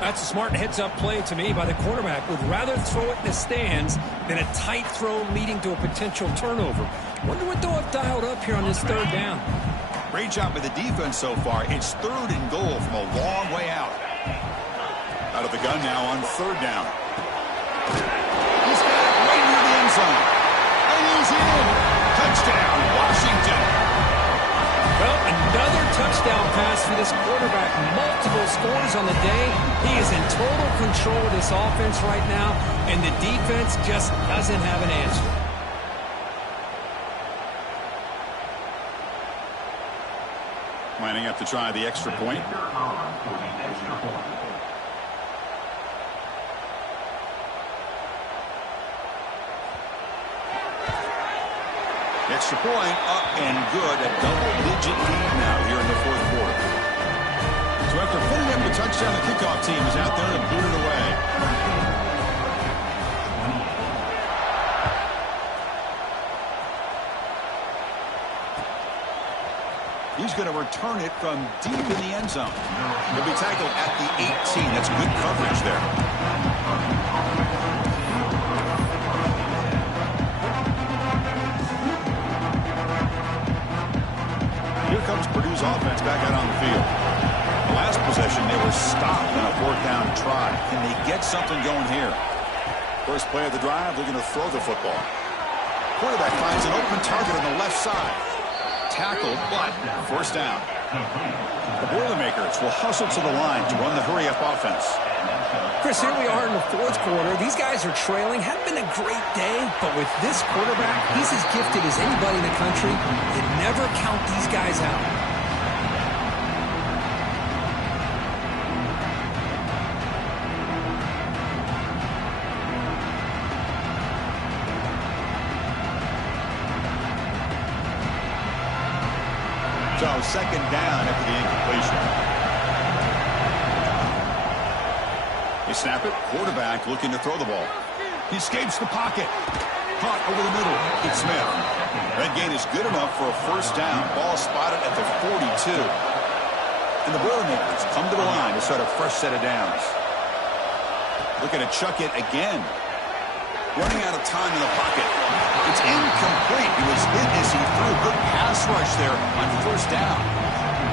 That's a smart heads-up play to me by the quarterback. Would rather throw it in the stands than a tight throw leading to a potential turnover. Wonder what they'll have dialed up here on this third down. Great job by the defense so far. It's third and goal from a long way out. Out of the gun now on third down. He's got it right near the end zone. And he's in. Touchdown, Washington. Well, another touchdown pass for this quarterback. Multiple scores on the day. He is in total control of this offense right now, and the defense just doesn't have an answer. Lining up to try the extra point. Extra point up and good. A double-digit lead now here in the fourth quarter. So after putting them to touchdown, the kickoff team is out there to boot it away. He's going to return it from deep in the end zone. He'll be tackled at the 18. That's good coverage there. Here comes Purdue's offense back out on the field. Last possession, they were stopped on a fourth down try. Can they get something going here? First play of the drive, they're going to throw the football. Quarterback finds an open target on the left side. Tackled, but first down. The Boilermakers will hustle to the line to run the hurry-up offense. Chris, here we are in the fourth quarter. These guys are trailing. Hadn't been a great day, but with this quarterback, he's as gifted as anybody in the country. You never count these guys out. So second down after the incompletion. They snap it. Quarterback looking to throw the ball. He escapes the pocket. Caught over the middle. It's Smith. That gain is good enough for a first down. Ball spotted at the 42. And the Boilermakers come to the line to start a fresh set of downs. Looking to chuck it again. Running out of time in the pocket. It's incomplete. He was hit as he threw a good pass rush there on first down.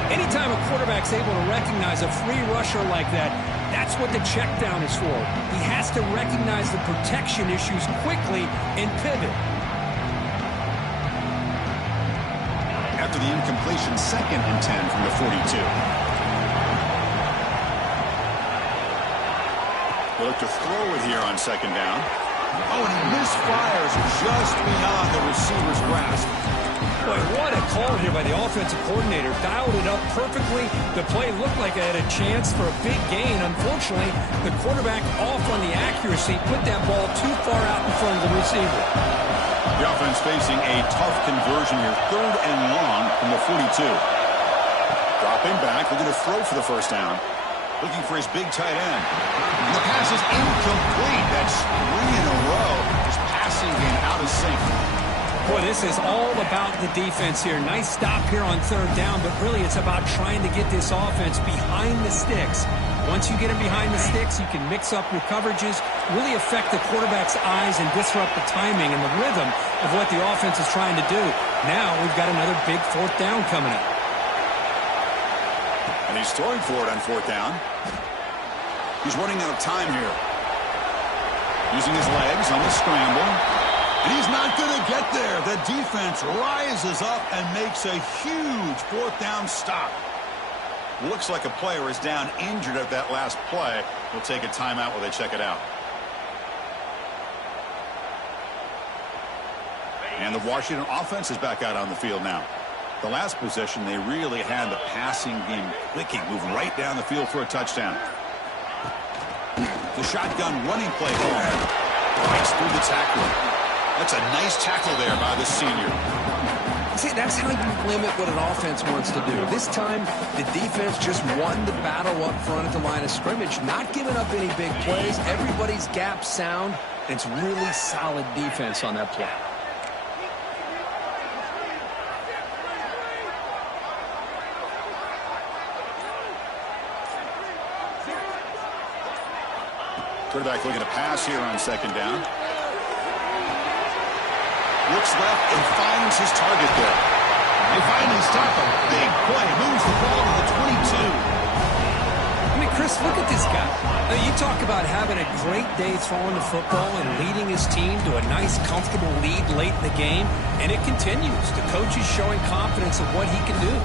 Anytime a quarterback's able to recognize a free rusher like that, that's what the check down is for. He has to recognize the protection issues quickly and pivot. After the incompletion, 2nd and 10 from the 42. They look to throw it here on second down. Oh, and he misfires just beyond the receiver's grasp. Boy, what a call here by the offensive coordinator. Dialed it up perfectly. The play looked like it had a chance for a big gain. Unfortunately, the quarterback off on the accuracy, put that ball too far out in front of the receiver. The offense facing a tough conversion here. 3rd and long from the 42. Dropping back, looking to throw for the first down. Looking for his big tight end. And the pass is incomplete. That's 3 in a row. His passing game out of sync. Boy, this is all about the defense here. Nice stop here on 3rd down, but really it's about trying to get this offense behind the sticks. Once you get them behind the sticks, you can mix up your coverages, really affect the quarterback's eyes and disrupt the timing and the rhythm of what the offense is trying to do. Now we've got another big 4th down coming up. And he's throwing for it on 4th down. He's running out of time here. Using his legs on the scramble. And he's not going to get there. The defense rises up and makes a huge 4th down stop. Looks like a player is down injured at that last play. We'll take a timeout while they check it out. And the Washington offense is back out on the field now. The last possession, they really had the passing game clicking, moving right down the field for a touchdown. The shotgun running play here. Breaks through the tackle. That's a nice tackle there by the senior. See, that's how you limit what an offense wants to do. This time, the defense just won the battle up front at the line of scrimmage, not giving up any big plays. Everybody's gap sound. It's really solid defense on that play. Quarterback looking to pass here on second down. Looks left and finds his target there. They finally stop him. Big play. Moves the ball to the 22. I mean, Chris, look at this guy. Now, you talk about having a great day throwing the football and leading his team to a nice, comfortable lead late in the game, and it continues. The coach is showing confidence of what he can do.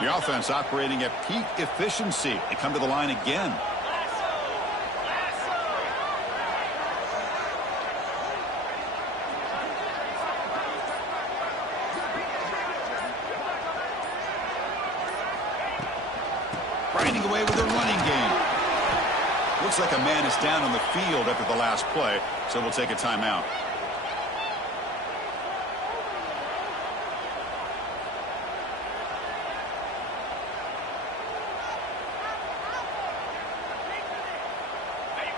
The offense operating at peak efficiency. They come to the line again. Grinding away with a running game. Looks like a man is down on the field after the last play, so we'll take a timeout.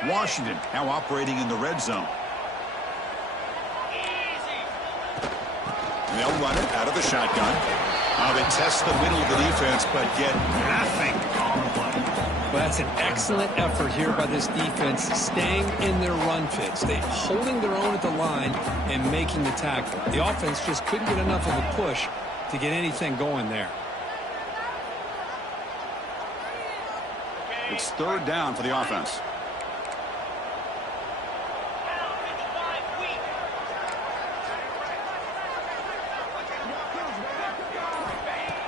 Washington now operating in the red zone. And they'll run it out of the shotgun. They test the middle of the defense, but get nothing. Well, that's an excellent effort here by this defense, staying in their run fits. They holding their own at the line and making the tackle. The offense just couldn't get enough of a push to get anything going there. It's third down for the offense.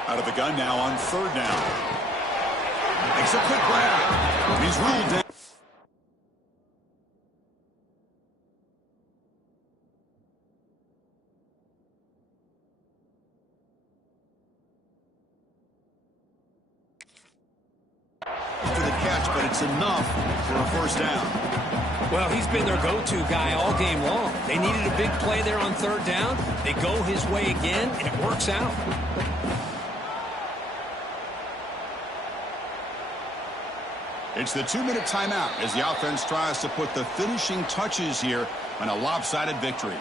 Out of the gun now on third down. Makes a quick grab. He's ruled down. For the catch, but it's enough for a first down. Well, he's been their go-to guy all game long. They needed a big play there on third down. They go his way again, and it works out. It's the 2-minute timeout as the offense tries to put the finishing touches here on a lopsided victory.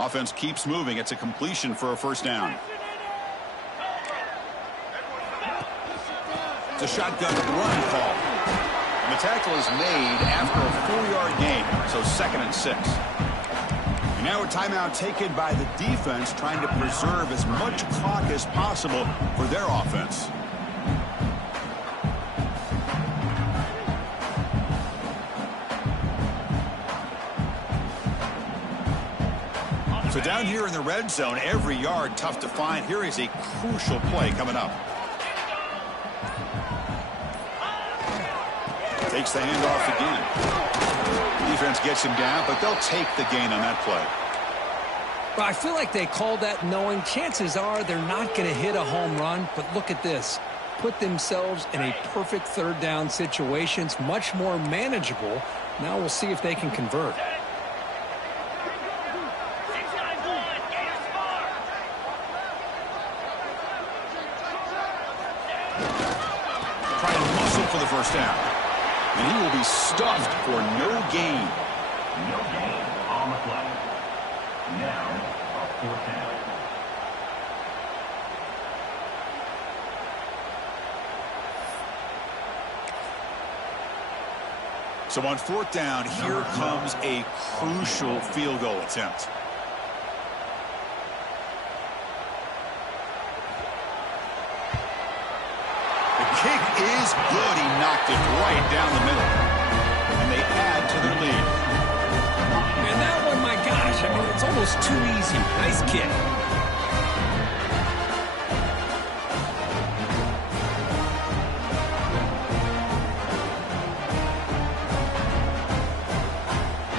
Offense keeps moving. It's a completion for a first down. It's a shotgun run call. And the tackle is made after a 4-yard gain, so 2nd and 6. And now a timeout taken by the defense, trying to preserve as much clock as possible for their offense. So down here in the red zone, every yard tough to find. Here is a crucial play coming up. Takes the handoff again. Defense gets him down, but they'll take the gain on that play. Well, I feel like they called that knowing chances are they're not going to hit a home run. But look at this. Put themselves in a perfect third down situation. It's much more manageable. Now we'll see if they can convert. Trying to muscle for the first down. And he will be stuffed for no gain. No gain on the play. Now, a fourth down. So on fourth down, here comes a crucial field goal attempt. Kick is good. He knocked it right down the middle. And they add to their lead. And that one, my gosh, I mean, it's almost too easy. Nice kick.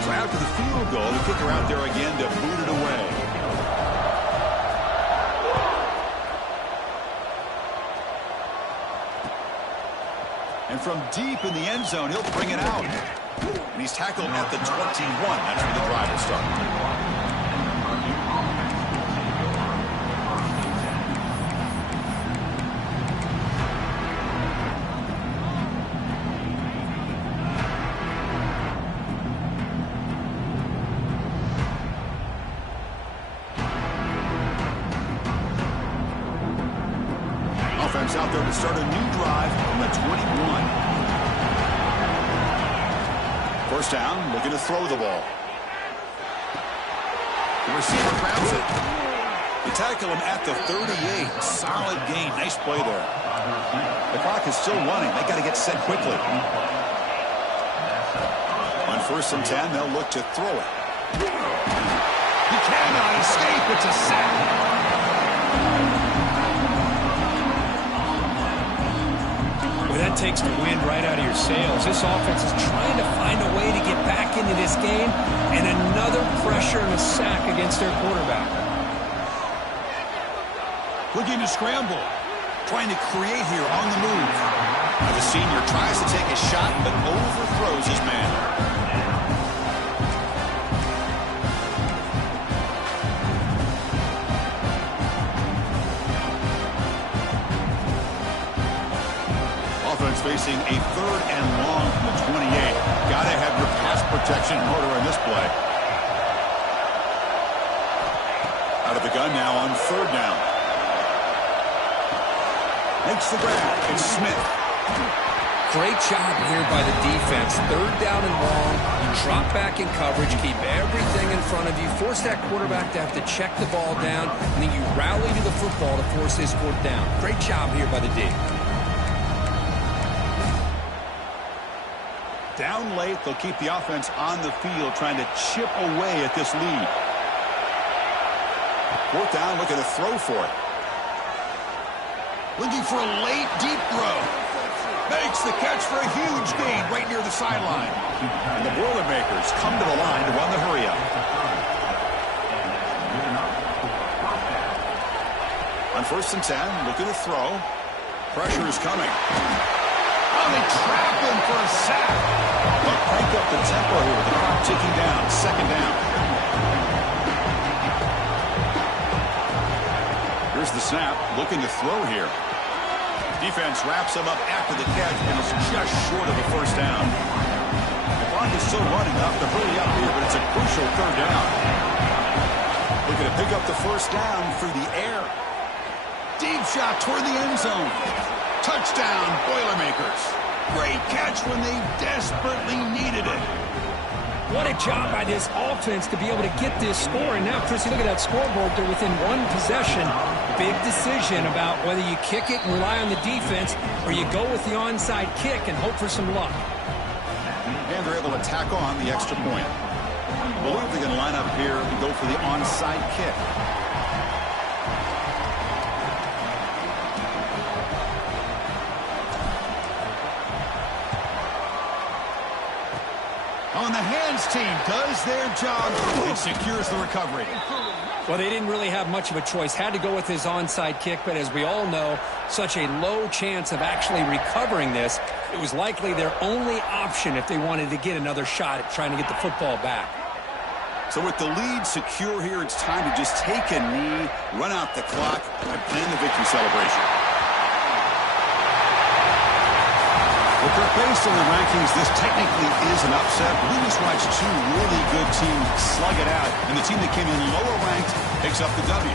So after the field goal, the kicker out there again to boot it away. And from deep in the end zone, he'll bring it out. And he's tackled at the 21. That's where the drive will start. Offense out there to start a new drive from the 21. First down, looking to throw the ball. The receiver grabs it. They tackle him at the 38. Solid gain. Nice play there. The clock is still running. They got to get set quickly. On 1st and 10, they'll look to throw it. He cannot escape. It's a sack. That takes the wind right out of your sails. This offense is trying to find a way to get back into this game, and another pressure and a sack against their quarterback. Looking to scramble, trying to create here on the move. Now the senior tries to take a shot, but overthrows his man. Facing a 3rd and long from the 28. Got to have your pass protection in order in this play. Out of the gun now on 3rd down. Makes the grab. It's Smith. Great job here by the defense. Third down and long. You drop back in coverage, keep everything in front of you, force that quarterback to have to check the ball down, and then you rally to the football to force his fourth down. Great job here by the D. Down late, they'll keep the offense on the field trying to chip away at this lead. Fourth down, looking to throw for it. Looking for a late, deep throw. Makes the catch for a huge gain right near the sideline. And the Boilermakers come to the line to run the hurry-up. On 1st and 10, looking to throw. Pressure is coming. Oh, they trap him for a sack. But crank up the tempo here with the clock ticking down. 2nd down. Here's the snap. Looking to throw here. Defense wraps him up after the catch and is just short of a 1st down. The clock is still running up to hurry up here, but it's a crucial 3rd down. Looking to pick up the 1st down through the air. Deep shot toward the end zone. Touchdown, Boilermakers. Great catch when they desperately needed it. What a job by this offense to be able to get this score. And now, Chris, you look at that scoreboard. They're within one possession. Big decision about whether you kick it and rely on the defense or you go with the onside kick and hope for some luck. And they're able to tack on the extra point. I believe they're going to line up here and go for the onside kick. On the hands team does their job and secures the recovery. Well, they didn't really have much of a choice. Had to go with his onside kick, but as we all know, such a low chance of actually recovering this. It was likely their only option if they wanted to get another shot at trying to get the football back. So with the lead secure here, it's time to just take a knee, run out the clock, and plan the victory celebration. Well, Kirk, based on the rankings, this technically is an upset. We just watched two really good teams slug it out, and the team that came in lower ranked picks up the W.